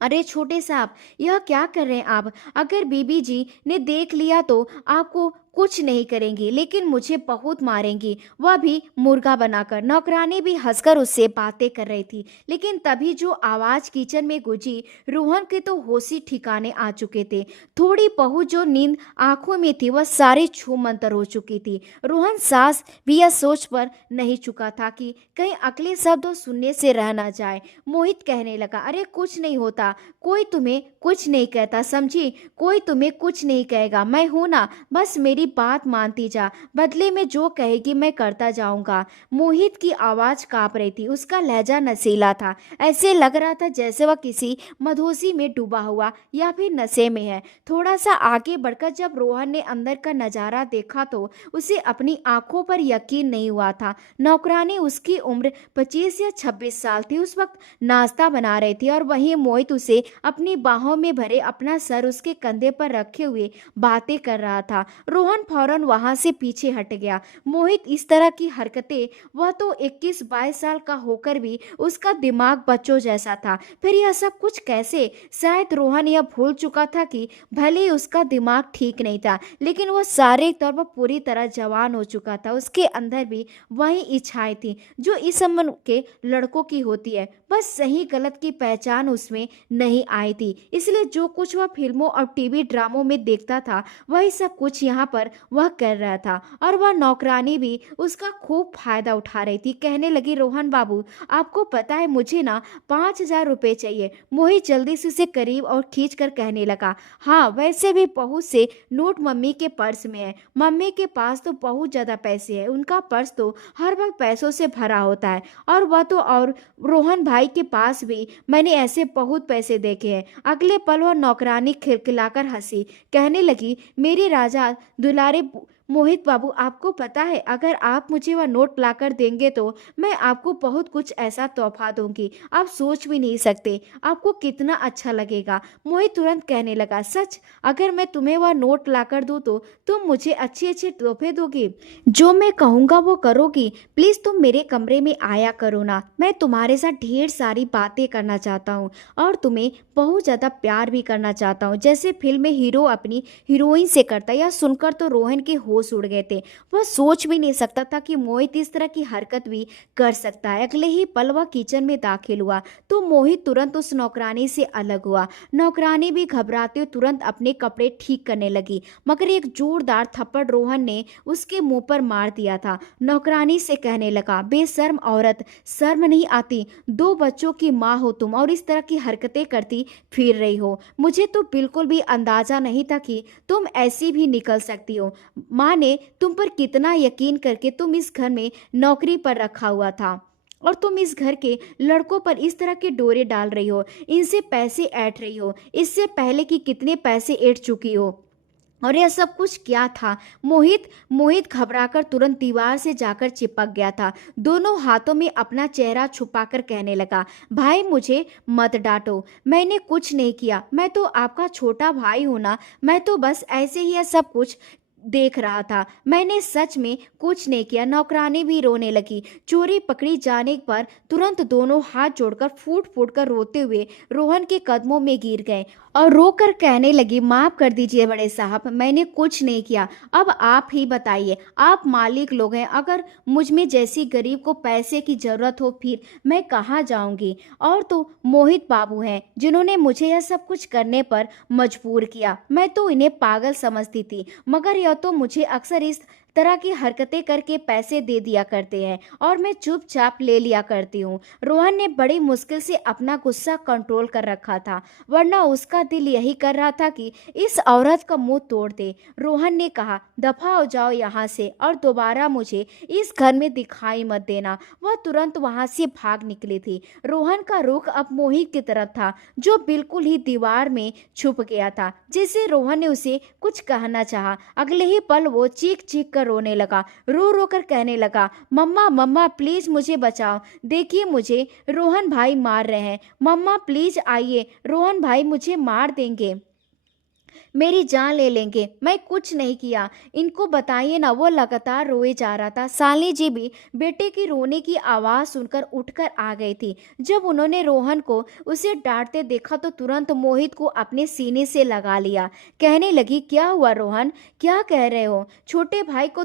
अरे छोटे साहब, यह क्या कर रहे हैं आप? अगर बीबी जी ने देख लिया तो आपको कुछ नहीं करेंगी, लेकिन मुझे बहुत मारेंगी, वह भी मुर्गा बनाकर। नौकरानी भी हंसकर उससे बातें कर रही थी। लेकिन तभी जो आवाज किचन में गूंजी, रोहन के तो होश ही ठिकाने आ चुके थे। थोड़ी बहुत जो नींद आंखों में थी वह सारी छू मंतर हो चुकी थी। रोहन सास भी यह सोच पर नहीं चुका था कि कहीं अगले शब्द सुनने से रह ना जाए। मोहित कहने लगा, अरे कुछ नहीं होता, कोई तुम्हें कुछ नहीं कहता, समझी? कोई तुम्हें कुछ नहीं कहेगा, मैं हूं ना, बस मेरी बात मानती जा, बदले में जो कहेगी मैं करता जाऊंगा। मोहित की आवाज कांप रही थी। उसका लहजा नशीला था। ऐसे लग रहा था जैसे वह किसी मधोसी में डूबा हुआ या फिर नशे में है। थोड़ा सा आगे बढ़कर जब रोहन ने अंदर का नजारा देखा तो उसे अपनी आंखों पर यकीन नहीं हुआ था। नौकरानी, उसकी उम्र 25 या 26 साल थी, उस वक्त नाश्ता बना रही थी और वहीं मोहित उसे अपनी बाहों में भरे अपना सर उसके कंधे पर रखे हुए बातें कर रहा था। रोहन फौरन वहां से पीछे हट गया। मोहित इस तरह की हरकतें, वह तो 21-22 साल का होकर भी उसका दिमाग बच्चों जैसा था। फिर यह सब कुछ कैसे? शायद रोहन यह भूल चुका था कि भले ही उसका दिमाग ठीक नहीं था, लेकिन वह शारीरिक तौर पर पूरी तरह जवान हो चुका था। उसके अंदर भी वही इच्छाएं थी जो इस उम्र के लड़कों की होती है। बस सही गलत की पहचान उसमें नहीं आई थी। इसलिए जो कुछ वह फिल्मों और टीवी ड्रामों में देखता था वही सब कुछ यहाँ पर वह कर रहा था। और वह नौकरानी भी उसका खूब फायदा उठा रही थी। कहने लगी, रोहन बाबू, आपको पता है मुझे ना 5,000 रुपये चाहिए। मोहित जल्दी से उसे करीब और खींच कर कहने लगा, हाँ वैसे भी बहुत से नोट मम्मी के पर्स में है। मम्मी के पास तो बहुत ज्यादा पैसे है, उनका पर्स तो हर वक्त पैसों से भरा होता है। और वह तो और रोहन भाई के पास भी मैंने ऐसे बहुत पैसे देखे हैं। अगले पल वह नौकरानी खिलखिलाकर हंसी। कहने लगी, मेरे राजा दुलारे मोहित बाबू, आपको पता है अगर आप मुझे वह नोट लाकर देंगे तो मैं आपको बहुत कुछ ऐसा तोहफा दूंगी, आप सोच भी नहीं सकते, आपको कितना अच्छा लगेगा। मोहित तुरंत कहने लगा, सच? अगर मैं तुम्हें वह नोट लाकर दूं तो तुम मुझे अच्छे अच्छे तोहफे दोगी? जो मैं कहूँगा वो करोगी? प्लीज तुम मेरे कमरे में आया करो ना, मैं तुम्हारे साथ ढेर सारी बातें करना चाहता हूँ और तुम्हें बहुत ज्यादा प्यार भी करना चाहता हूँ, जैसे फिल्म में हीरो अपनी हीरोइन से करता है। यह सुनकर तो रोहन के होश उड़ गए थे। वह सोच भी नहीं सकता था कि मोहित इस तरह की हरकत भी कर सकता है। अगले ही पल वह किचन में दाखिल हुआ तो मोहित तुरंत उस नौकरानी से अलग हुआ। नौकरानी भी घबराते हुए तुरंत अपने कपड़े ठीक करने लगी, मगर एक जोरदार थप्पड़ रोहन ने उसके मुंह पर मार दिया था। नौकरानी से कहने लगा, बेशर्म औरत, शर्म नहीं आती? 2 बच्चों की माँ हो तुम और इस तरह की हरकतें करती फिर रही हो। मुझे तो बिल्कुल भी अंदाजा नहीं था कि तुम ऐसी भी निकल सकती हो। माँ ने तुम पर कितना यकीन करके तुम इस घर में नौकरी पर रखा हुआ था और तुम इस घर के लड़कों पर इस तरह के डोरे डाल रही हो, इनसे पैसे ऐंठ रही हो। इससे पहले कि कितने पैसे ऐंठ चुकी हो। और यह सब कुछ क्या था? मोहित मोहित घबराकर तुरंत दीवार से जाकर चिपक गया था। दोनों हाथों में अपना चेहरा छुपाकर कहने लगा, भाई मुझे मत डांटो, मैंने कुछ नहीं किया, मैं तो आपका छोटा भाई हूं ना, मैं तो बस ऐसे ही यह सब कुछ देख रहा था। मैंने सच में कुछ नहीं किया। नौकरानी भी रोने लगी। चोरी पकड़ी जाने पर तुरंत दोनों हाथ जोड़कर फूट फूट कर रोते हुए रोहन के कदमों में गिर गए और रोकर कहने लगी, माफ कर दीजिए बड़े साहब, मैंने कुछ नहीं किया। अब आप ही बताइए, आप मालिक लोग हैं, अगर मुझ में जैसी गरीब को पैसे की जरूरत हो फिर मैं कहाँ जाऊंगी। और तो मोहित बाबू हैं जिन्होंने मुझे यह सब कुछ करने पर मजबूर किया। मैं तो इन्हें पागल समझती थी, मगर यह तो मुझे अक्सर इस तरह की हरकतें करके पैसे दे दिया करते हैं और मैं चुपचाप ले लिया करती हूँ। रोहन ने बड़ी मुश्किल से अपना गुस्सा कंट्रोल कर रखा था, वरना उसका दिल यही कर रहा था कि इस औरत का मुंह तोड़ दे। रोहन ने कहा, दफा हो जाओ यहाँ से और दोबारा मुझे इस घर में दिखाई मत देना। वह तुरंत वहां से भाग निकली थी। रोहन का रुख अब मोहित की तरफ था, जो बिल्कुल ही दीवार में छुप गया था। जैसे रोहन ने उसे कुछ कहना चाहा, अगले ही पल वो चीख चीख कर रोने लगा, रो रो कर कहने लगा, मम्मा मम्मा प्लीज मुझे बचाओ, देखिए मुझे रोहन भाई मार रहे हैं, मम्मा प्लीज आइए, रोहन भाई मुझे मार देंगे, मेरी जान ले लेंगे, मैं कुछ नहीं किया, इनको बताइए ना। वो लगातार रोए जा रहा था। साली जी भी बेटे की रोने की आवाज़ सुनकर उठकर आ गई थी। जब उन्होंने रोहन को उसे डांटते देखा तो तुरंत मोहित को अपने सीने से लगा लिया। कहने लगी, क्या हुआ रोहन, क्या कह रहे हो? छोटे भाई को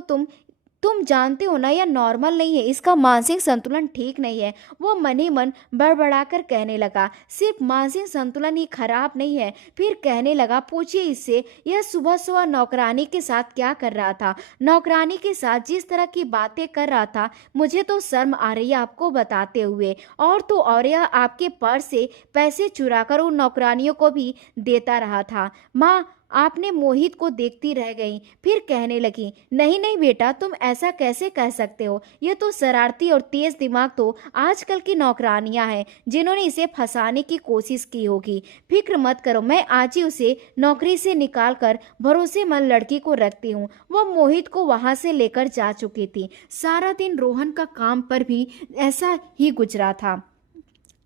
तुम जानते हो ना, यह नॉर्मल नहीं है, इसका मानसिक संतुलन ठीक नहीं है। वो मन ही मन बड़बड़ाकर कहने लगा, सिर्फ मानसिक संतुलन ही खराब नहीं है। फिर कहने लगा, पूछिए इससे, यह सुबह सुबह नौकरानी के साथ क्या कर रहा था? नौकरानी के साथ जिस तरह की बातें कर रहा था, मुझे तो शर्म आ रही है आपको बताते हुए। और तो और यह आपके पर्स से पैसे चुराकर उन नौकरानियों को भी देता रहा था। माँ, आपने मोहित को देखती रह गई। फिर कहने लगी, नहीं नहीं बेटा, तुम ऐसा कैसे कह सकते हो? ये तो शरारती और तेज दिमाग तो आजकल की नौकरानियां हैं जिन्होंने इसे फंसाने की कोशिश की होगी। फिक्र मत करो, मैं आज ही उसे नौकरी से निकाल कर भरोसेमंद लड़की को रखती हूँ। वह मोहित को वहां से लेकर जा चुकी थी। सारा दिन रोहन का काम पर भी ऐसा ही गुजरा था।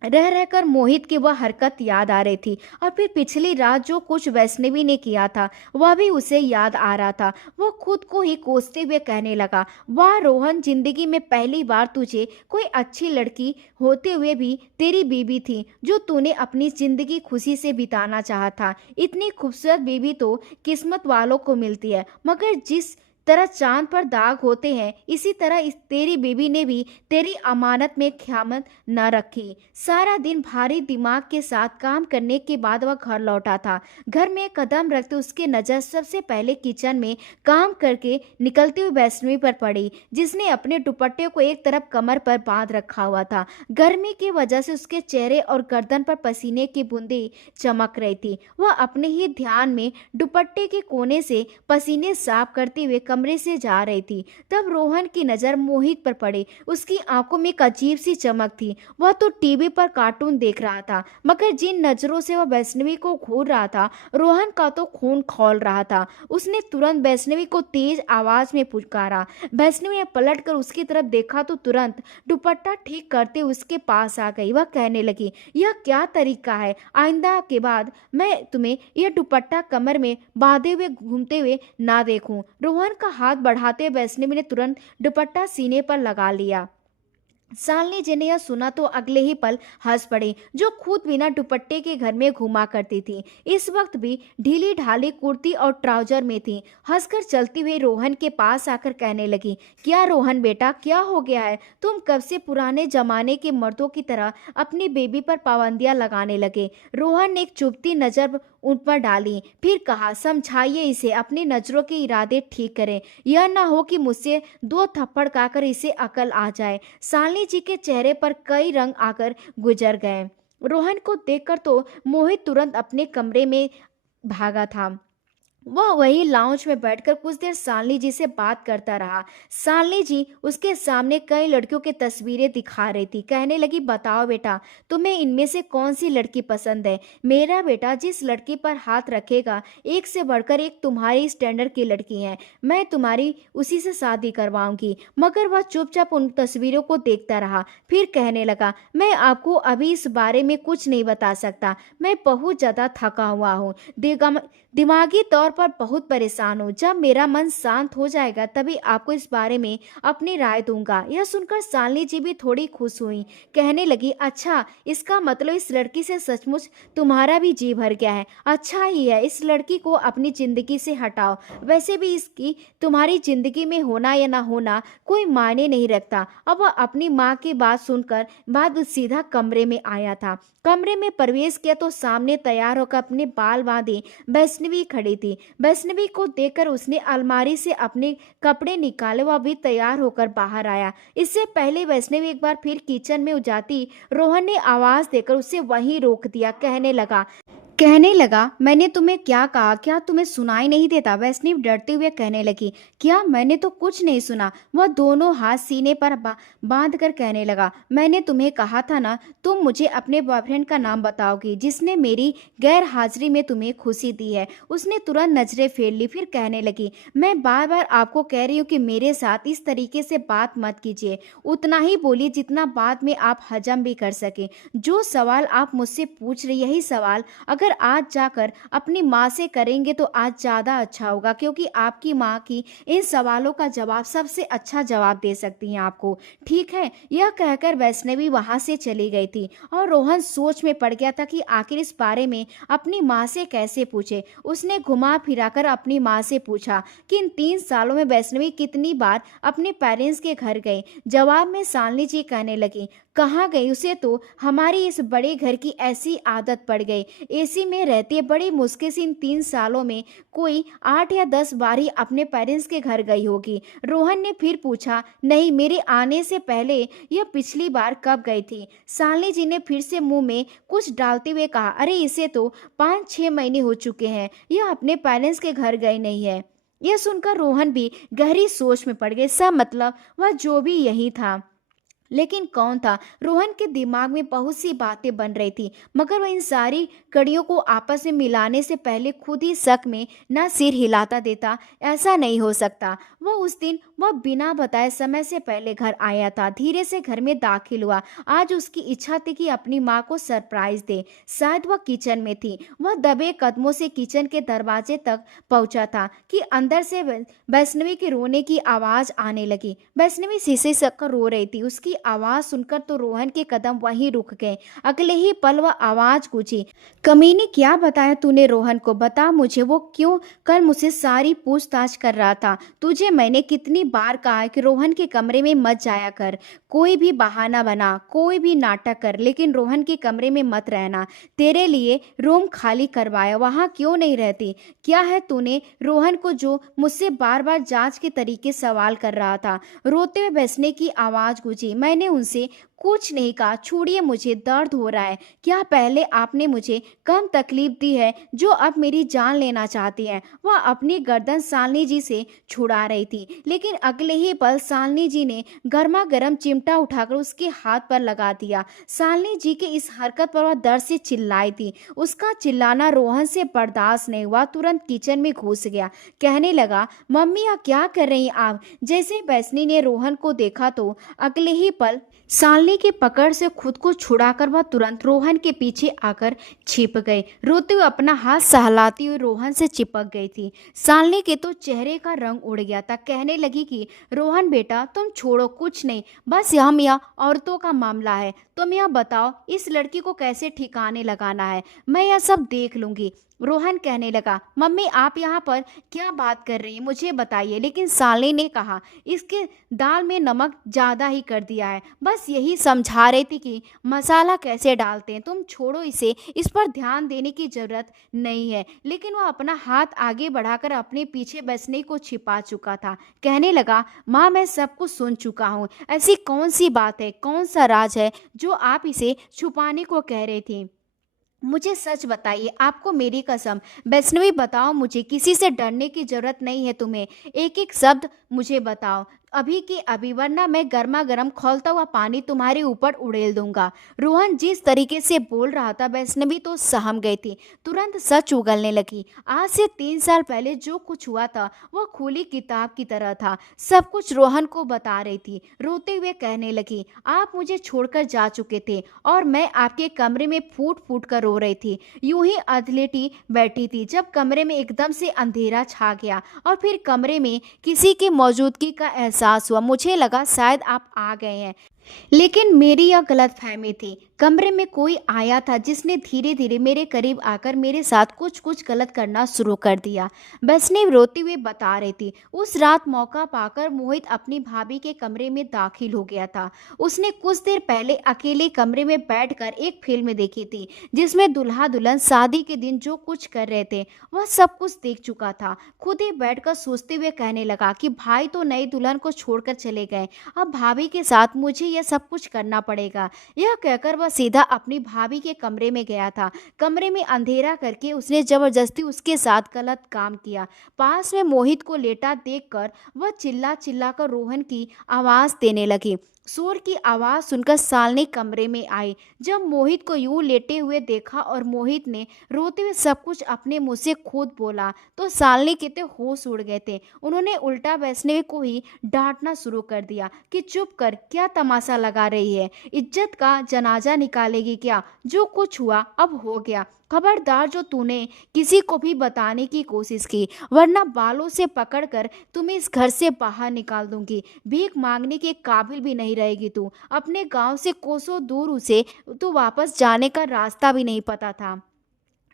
रह रहकर मोहित की वह हरकत याद आ रही थी और फिर पिछली रात जो कुछ वैष्णवी ने किया था वह भी उसे याद आ रहा था। वो खुद को ही कोसते हुए कहने लगा, वाह रोहन, जिंदगी में पहली बार तुझे कोई अच्छी लड़की होते हुए भी तेरी बीबी थी जो तूने अपनी जिंदगी खुशी से बिताना चाहा था। इतनी खूबसूरत बीबी तो किस्मत वालों को मिलती है, मगर जिस तरह चांद पर दाग होते हैं इसी तरह इस तेरी बीबी ने भी तेरी अमानत में ख्यामत न रखी। सारा दिन भारी दिमाग के साथ काम करने के बाद वह घर लौटा था। घर में कदम रखते उसकी नज़र सबसे पहले किचन में काम करके निकलती हुई वैष्णवी पर पड़ी, जिसने अपने दुपट्टे को एक तरफ कमर पर बांध रखा हुआ था। गर्मी की वजह से उसके चेहरे और गर्दन पर पसीने की बूंदें चमक रही थी। वह अपने ही ध्यान में दुपट्टे के कोने से पसीने साफ करते हुए कमरे से जा रही थी। तब रोहन की नज़र मोहित पर पड़ी। उसकी आंखों में एक अजीब सी चमक थी। वह तो टीवी पर कार्टून देख रहा था, मगर जिन नजरों से वह वैष्णवी को घूर रहा था, रोहन का तो खून खौल रहा था। उसने तुरंत वैष्णवी को तेज आवाज में पुकारा। वैष्णवी ने पलट कर उसकी तरफ देखा तो तुरंत दुपट्टा ठीक करते उसके पास आ गई। वह कहने लगी, यह क्या तरीका है? आइंदा के बाद मैं तुम्हें यह दुपट्टा कमर में बांधे हुए घूमते हुए ना देखूं। रोहन का हाथ बढ़ाते वैष्णवी ने तुरंत दुपट्टा सीने पर लगा लिया। सालनी जी ने यह सुना तो अगले ही पल हंस पड़ी, जो खुद बिना दुपट्टे के घर में घुमा करती थी। इस वक्त भी ढीली ढाली कुर्ती और ट्राउजर में थी। हंसकर चलती हुई रोहन के पास आकर कहने लगी, क्या रोहन बेटा, क्या हो गया है? तुम कब से पुराने जमाने के मर्दों की तरह अपनी बेबी पर पाबंदियां लगाने लगे? रोहन ने एक चुभती नजर उन पर डाली, फिर कहा, समझाइए इसे, अपनी नजरों के इरादे ठीक करें, यह ना हो कि मुझसे दो थप्पड़ खाकर इसे अकल आ जाए। सालनी जी के चेहरे पर कई रंग आकर गुजर गए। रोहन को देखकर तो मोहित तुरंत अपने कमरे में भागा था। वह वही लाउंज में बैठकर कुछ देर सालनी जी से बात करता रहा। सालनी जी उसके सामने कई लड़कियों की तस्वीरें दिखा रही थी। कहने लगी, बताओ बेटा, तुम्हें इनमें से कौन सी लड़की पसंद है? मेरा बेटा जिस लड़की पर हाथ रखेगा, एक से बढ़कर एक तुम्हारी स्टैंडर्ड की लड़की है, मैं तुम्हारी उसी से शादी करवाऊंगी। मगर वह चुपचाप उन तस्वीरों को देखता रहा। फिर कहने लगा, मैं आपको अभी इस बारे में कुछ नहीं बता सकता, मैं बहुत ज़्यादा थका हुआ हूँ। दिमागी तौर पर बहुत परेशान हूँ। जब मेरा मन शांत हो जाएगा तभी आपको इस बारे में अपनी राय दूंगा। यह सुनकर शालिनी जी भी थोड़ी खुश हुई। कहने लगी, अच्छा, इसका मतलब इस लड़की से सचमुच तुम्हारा भी जी भर गया है। अच्छा ही है, इस लड़की को अपनी जिंदगी से हटाओ। वैसे भी इसकी तुम्हारी जिंदगी में होना या ना होना कोई मायने नहीं रखता। अब वह अपनी माँ की बात सुनकर बाद सीधा कमरे में आया था। कमरे में प्रवेश किया तो सामने तैयार होकर अपने बाल बांधे वैष्णवी खड़ी थी। वैष्णवी को देखकर उसने अलमारी से अपने कपड़े निकाले। वह भी तैयार होकर बाहर आया। इससे पहले वैष्णवी एक बार फिर किचन में जाती, रोहन ने आवाज देकर उसे वहीं रोक दिया। कहने लगा, मैंने तुम्हें क्या कहा? क्या तुम्हें सुनाई नहीं देता? वैष्णवी डरते हुए कहने लगी, क्या? मैंने तो कुछ नहीं सुना। वह दोनों हाथ सीने पर बांध कर कहने लगा, मैंने तुम्हें कहा था ना, तुम मुझे अपने बॉयफ्रेंड का नाम बताओगी जिसने मेरी गैर हाजिरी में तुम्हें खुशी दी है। उसने तुरंत नजरें फेर ली, फिर कहने लगी, मैं बार बार आपको कह रही हूँ कि मेरे साथ इस तरीके से बात मत कीजिए। उतना ही बोलिए जितना बाद में आप हजम भी कर सके। जो सवाल आप मुझसे पूछ रही, यही सवाल अगर आज जाकर अपनी माँ से करेंगे तो आज ज़्यादा अच्छा होगा, क्योंकि आपकी माँ की इन सवालों का जवाब सबसे अच्छा जवाब दे सकती हैं आपको। ठीक है? यह कहकर वैष्णवी वहाँ से चली गई थी और रोहन सोच में पड़ गया था कि आखिर इस बारे में अपनी माँ से कैसे पूछे। उसने घुमा फिराकर अपनी माँ से पूछा कि इन 3 सालों में वैष्णवी कितनी बार अपने पेरेंट्स के घर गई। जवाब में शालिनी जी कहने लगी, कहाँ गई? उसे तो हमारी इस बड़े घर की ऐसी आदत पड़ गई। एसी में रहती है। बड़ी मुश्किल से इन 3 सालों में कोई 8 या 10 बार ही अपने पेरेंट्स के घर गई होगी। रोहन ने फिर पूछा, नहीं, मेरे आने से पहले यह पिछली बार कब गई थी? शालिनी जी ने फिर से मुंह में कुछ डालते हुए कहा, अरे इसे तो 5-6 महीने हो चुके हैं, यह अपने पेरेंट्स के घर गई नहीं है। यह सुनकर रोहन भी गहरी सोच में पड़ गए। सब मतलब वह जो भी यही था, लेकिन कौन था? रोहन के दिमाग में बहुत सी बातें बन रही थी, मगर वह इन सारी कड़ियों को आपस में मिलाने से पहले खुद ही शक में न सिर हिलाता देता। ऐसा नहीं हो सकता। वह बिना बताए समय से पहले घर आया था। धीरे से घर में दाखिल हुआ। आज उसकी इच्छा थी कि अपनी माँ को सरप्राइज दे। शायद वह किचन में थी। वह दबे कदमों से किचन के दरवाजे तक पहुंचा था कि अंदर से वैष्णवी के रोने की आवाज आने लगी। वैष्णवी शीशे से रो रही थी। उसकी आवाज सुनकर तो रोहन के कदम वहीं रुक गए। अगले ही पल वह आवाज गूंजी, कमीने, क्या बताया तूने रोहन को? बता मुझे, वो क्यों कल मुझसे सारी पूछताछ कर रहा था? तुझे मैंने कितनी बार कहा है कि रोहन के कमरे में मत जाया कर। कोई भी बहाना बना, कोई भी नाटक कर, लेकिन रोहन के कमरे में मत रहना। तेरे लिए रूम खाली करवाया, वहां क्यों नहीं रहती? क्या है तूने रोहन को जो मुझसे बार बार जांच के तरीके सवाल कर रहा था? रोते हुए बैसने की आवाज गूंजी, मैंने उनसे कुछ नहीं कहा। छोड़िए, मुझे दर्द हो रहा है। क्या पहले आपने मुझे कम तकलीफ दी है जो अब मेरी जान लेना चाहती हैं? वह अपनी गर्दन शालिनी जी से छुड़ा रही थी, लेकिन अगले ही पल शालिनी जी ने गर्मा गर्म चिमटा उठाकर उसके हाथ पर लगा दिया। शालिनी जी के इस हरकत पर वह दर्द से चिल्लाई थी। उसका चिल्लाना रोहन से बर्दाश्त नहीं हुआ। तुरंत किचन में घुस गया। कहने लगा, मम्मी यह क्या कर रही आप? जैसे बैसनी ने रोहन को देखा तो अगले ही पल शालिनी की पकड़ से खुद को छुड़ाकर वह तुरंत रोहन के पीछे आकर छिप गई। रोते हुए अपना हाथ सहलाती हुई रोहन से चिपक गई थी। शालिनी के तो चेहरे का रंग उड़ गया था। कहने लगी कि रोहन बेटा, तुम छोड़ो, कुछ नहीं, बस हम यह औरतों का मामला है। तुम यह बताओ इस लड़की को कैसे ठिकाने लगाना है, मैं यह सब देख लूंगी। रोहन कहने लगा, मम्मी आप यहाँ पर क्या बात कर रही हैं, मुझे बताइए। लेकिन शालिनी ने कहा, इसके दाल में नमक ज़्यादा ही कर दिया है। बस यही समझा रही थी कि मसाला कैसे डालते हैं। तुम छोड़ो इसे, इस पर ध्यान देने की ज़रूरत नहीं है। लेकिन वह अपना हाथ आगे बढ़ाकर अपने पीछे बैसने को छिपा चुका था। कहने लगा, माँ मैं सब कुछ सुन चुका हूँ। ऐसी कौन सी बात है, कौन सा राज है जो आप इसे छुपाने को कह रही थी? मुझे सच बताइए, आपको मेरी कसम। वैष्णवी बताओ मुझे, किसी से डरने की जरूरत नहीं है तुम्हें। एक एक शब्द मुझे बताओ। अभी के अभी, वरना मैं गर्मा गर्म खौलता हुआ पानी तुम्हारे ऊपर उड़ेल दूंगा। रोहन जिस तरीके से बोल रहा था, वैष्णवी तो सहम गई थी। तुरंत सच उगलने लगी। आज से 3 साल पहले जो कुछ हुआ था वह खुली किताब की तरह था। सब कुछ रोहन को बता रही थी। रोते हुए कहने लगी, आप मुझे छोड़कर जा चुके थे और मैं आपके कमरे में फूट फूट कर रो रही थी। यूं ही अधलेटी बैठी थी जब कमरे में एकदम से अंधेरा छा गया और फिर कमरे में किसी की मौजूदगी का एहसास हुआ। मुझे लगा शायद आप आ गए हैं, लेकिन मेरी यह गलतफहमी थी। कमरे में कोई आया था जिसने धीरे धीरे मेरे करीब आकर मेरे साथ कुछ कुछ गलत करना शुरू कर दिया। वैष्णव रोते हुए बता रही थी, उस रात मौका पाकर मोहित अपनी भाभी के कमरे में दाखिल हो गया था। उसने कुछ देर पहले अकेले कमरे में बैठकर एक फिल्म देखी थी जिसमें दूल्हा दुल्हन शादी के दिन जो कुछ कर रहे थे वह सब कुछ देख चुका था। खुद ही बैठकर सोचते हुए कहने लगा कि भाई तो नई दुल्हन को छोड़कर चले गए, अब भाभी के साथ मुझे यह सब कुछ करना पड़ेगा। यह कहकर वह सीधा अपनी भाभी के कमरे में गया था। कमरे में अंधेरा करके उसने जबरदस्ती उसके साथ गलत काम किया। पास में मोहित को लेटा देखकर वह चिल्ला चिल्ला कर रोहन की आवाज देने लगी। शोर की आवाज सुनकर शालिनी कमरे में आई। जब मोहित को यूं लेटे हुए देखा और मोहित ने रोते हुए सब कुछ अपने मुंह से खुद बोला तो शालिनी के तो होश उड़ गए थे। उन्होंने उल्टा वैष्णवी को ही डांटना शुरू कर दिया कि चुप कर, क्या तमाशा लगा रही है, इज्जत का जनाजा निकालेगी क्या? जो कुछ हुआ अब हो गया। खबरदार जो तूने किसी को भी बताने की कोशिश की, वरना बालों से पकड़कर तुम्हें इस घर से बाहर निकाल दूंगी। भीख मांगने के काबिल भी नहीं रहेगी तू। अपने गांव से कोसों दूर उसे तो वापस जाने का रास्ता भी नहीं पता था।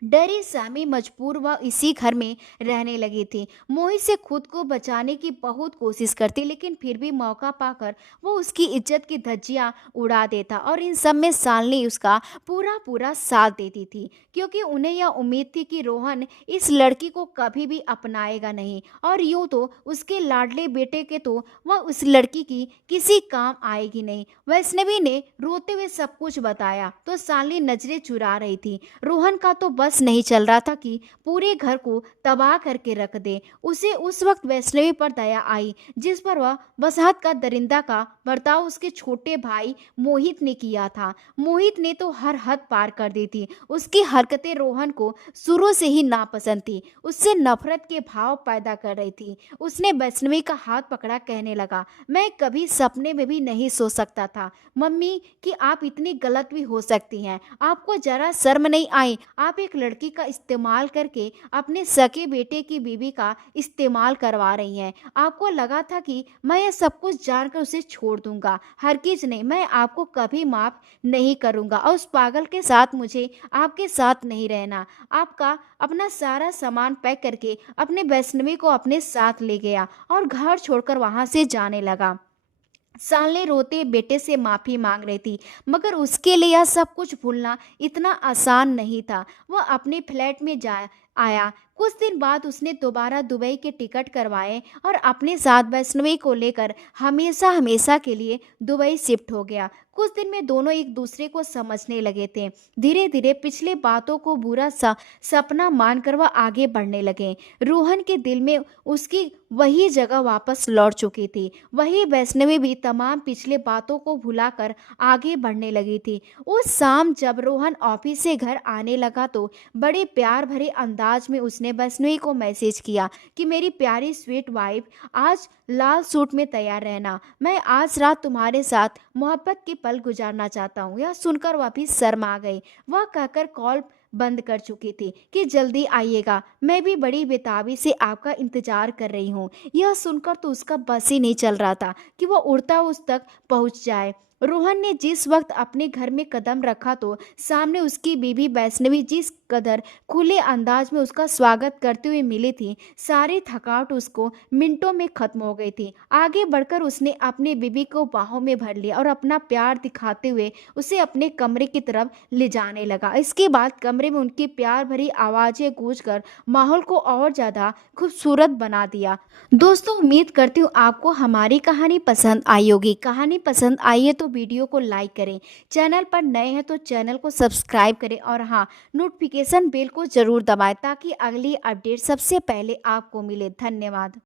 डरी सहमी मजबूर वह इसी घर में रहने लगी थी। मोहित से खुद को बचाने की बहुत कोशिश करती, लेकिन फिर भी मौका पाकर वो उसकी इज्जत की धज्जियां उड़ा देता और इन सब में शालिनी उसका पूरा पूरा साथ देती थी, क्योंकि उन्हें यह उम्मीद थी कि रोहन इस लड़की को कभी भी अपनाएगा नहीं और यूं तो उसके लाडले बेटे के तो वह उस लड़की की किसी काम आएगी नहीं। वैष्णवी ने रोते हुए सब कुछ बताया तो शालिनी नजरें चुरा रही थी। रोहन का तो बस नहीं चल रहा था कि पूरे घर को तबाह करके रख दे। उसे उस वक्त वैष्णवी पर दया आई जिस पर वह वसाहत का दरिंदा का बर्ताव उसके छोटे भाई मोहित ने किया था। मोहित ने तो हर हद पार कर दी थी। उसकी हरकतें रोहन को शुरू से ही नापसंद थी, उससे नफरत के भाव पैदा कर रही थी। उसने वैष्णवी का हाथ पकड़ा, कहने लगा, मैं कभी सपने में भी नहीं सोच सकता था मम्मी कि आप इतनी गलत भी हो सकती हैं। आपको जरा शर्म नहीं आई? आप एक लड़की का इस्तेमाल करके अपने सके बेटे की बीवी का इस्तेमाल करवा रही हैं। आपको लगा था कि मैं यह सब कुछ जानकर उसे छोड़ दूंगा? हरगिज नहीं, मैं आपको कभी माफ नहीं करूंगा और उस पागल के साथ मुझे आपके साथ नहीं रहना। आपका अपना सारा सामान पैक करके अपने वैष्णवी को अपने साथ ले गया और घर छोड़कर वहां से जाने लगा। साले रोते बेटे से माफ़ी मांग रही थी, मगर उसके लिए यह सब कुछ भूलना इतना आसान नहीं था। वह अपने फ्लैट में जा आया। कुछ दिन बाद उसने दोबारा दुबई के टिकट करवाए और अपने साथ वैष्णवी को लेकर हमेशा हमेशा के लिए दुबई शिफ्ट हो गया। कुछ दिन में दोनों एक दूसरे को समझने लगे थे। धीरे धीरे पिछले बातों को बुरा सपना मानकर वह आगे बढ़ने लगे। रोहन के दिल में उसकी वही जगह वापस लौट चुकी थी। वही वैष्णवी भी तमाम पिछले बातों को भुलाकर आगे बढ़ने लगी थी। उस शाम जब रोहन ऑफिस से घर आने लगा तो बड़े प्यार भरे अंदाज में उसने वैष्णवी को मैसेज किया कि मेरी प्यारी स्वीट वाइफ, आज लाल सूट में तैयार रहना। मैं आज रात तुम्हारे साथ मोहब्बत के पल गुजारना चाहता हूँ। यह सुनकर वह भी शर्मा गई। वह कहकर कॉल बंद कर चुकी थी कि जल्दी आइएगा, मैं भी बड़ी बेताबी से आपका इंतजार कर रही हूँ। यह सुनकर तो उसका बस ही नहीं चल रहा था कि वह उड़ता उस तक पहुँच जाए। रोहन ने जिस वक्त अपने घर में कदम रखा तो सामने उसकी बीवी वैष्णवी जिस कदर खुले अंदाज में उसका स्वागत करते हुए मिली थी, सारी थकावट उसको मिनटों में खत्म हो गई थी। आगे बढ़कर उसने अपनी बीवी को बाहों में भर लिया और अपना प्यार दिखाते हुए उसे अपने कमरे की तरफ ले जाने लगा। इसके बाद कमरे में उनकी प्यार भरी आवाज़ें गूंजकर माहौल को और ज़्यादा खूबसूरत बना दिया। दोस्तों, उम्मीद करती हूँ आपको हमारी कहानी पसंद आई होगी। कहानी पसंद आई है तो वीडियो को लाइक करें, चैनल पर नए हैं तो चैनल को सब्सक्राइब करें और हाँ, नोटिफिकेशन बेल को ज़रूर दबाएं ताकि अगली अपडेट सबसे पहले आपको मिले। धन्यवाद।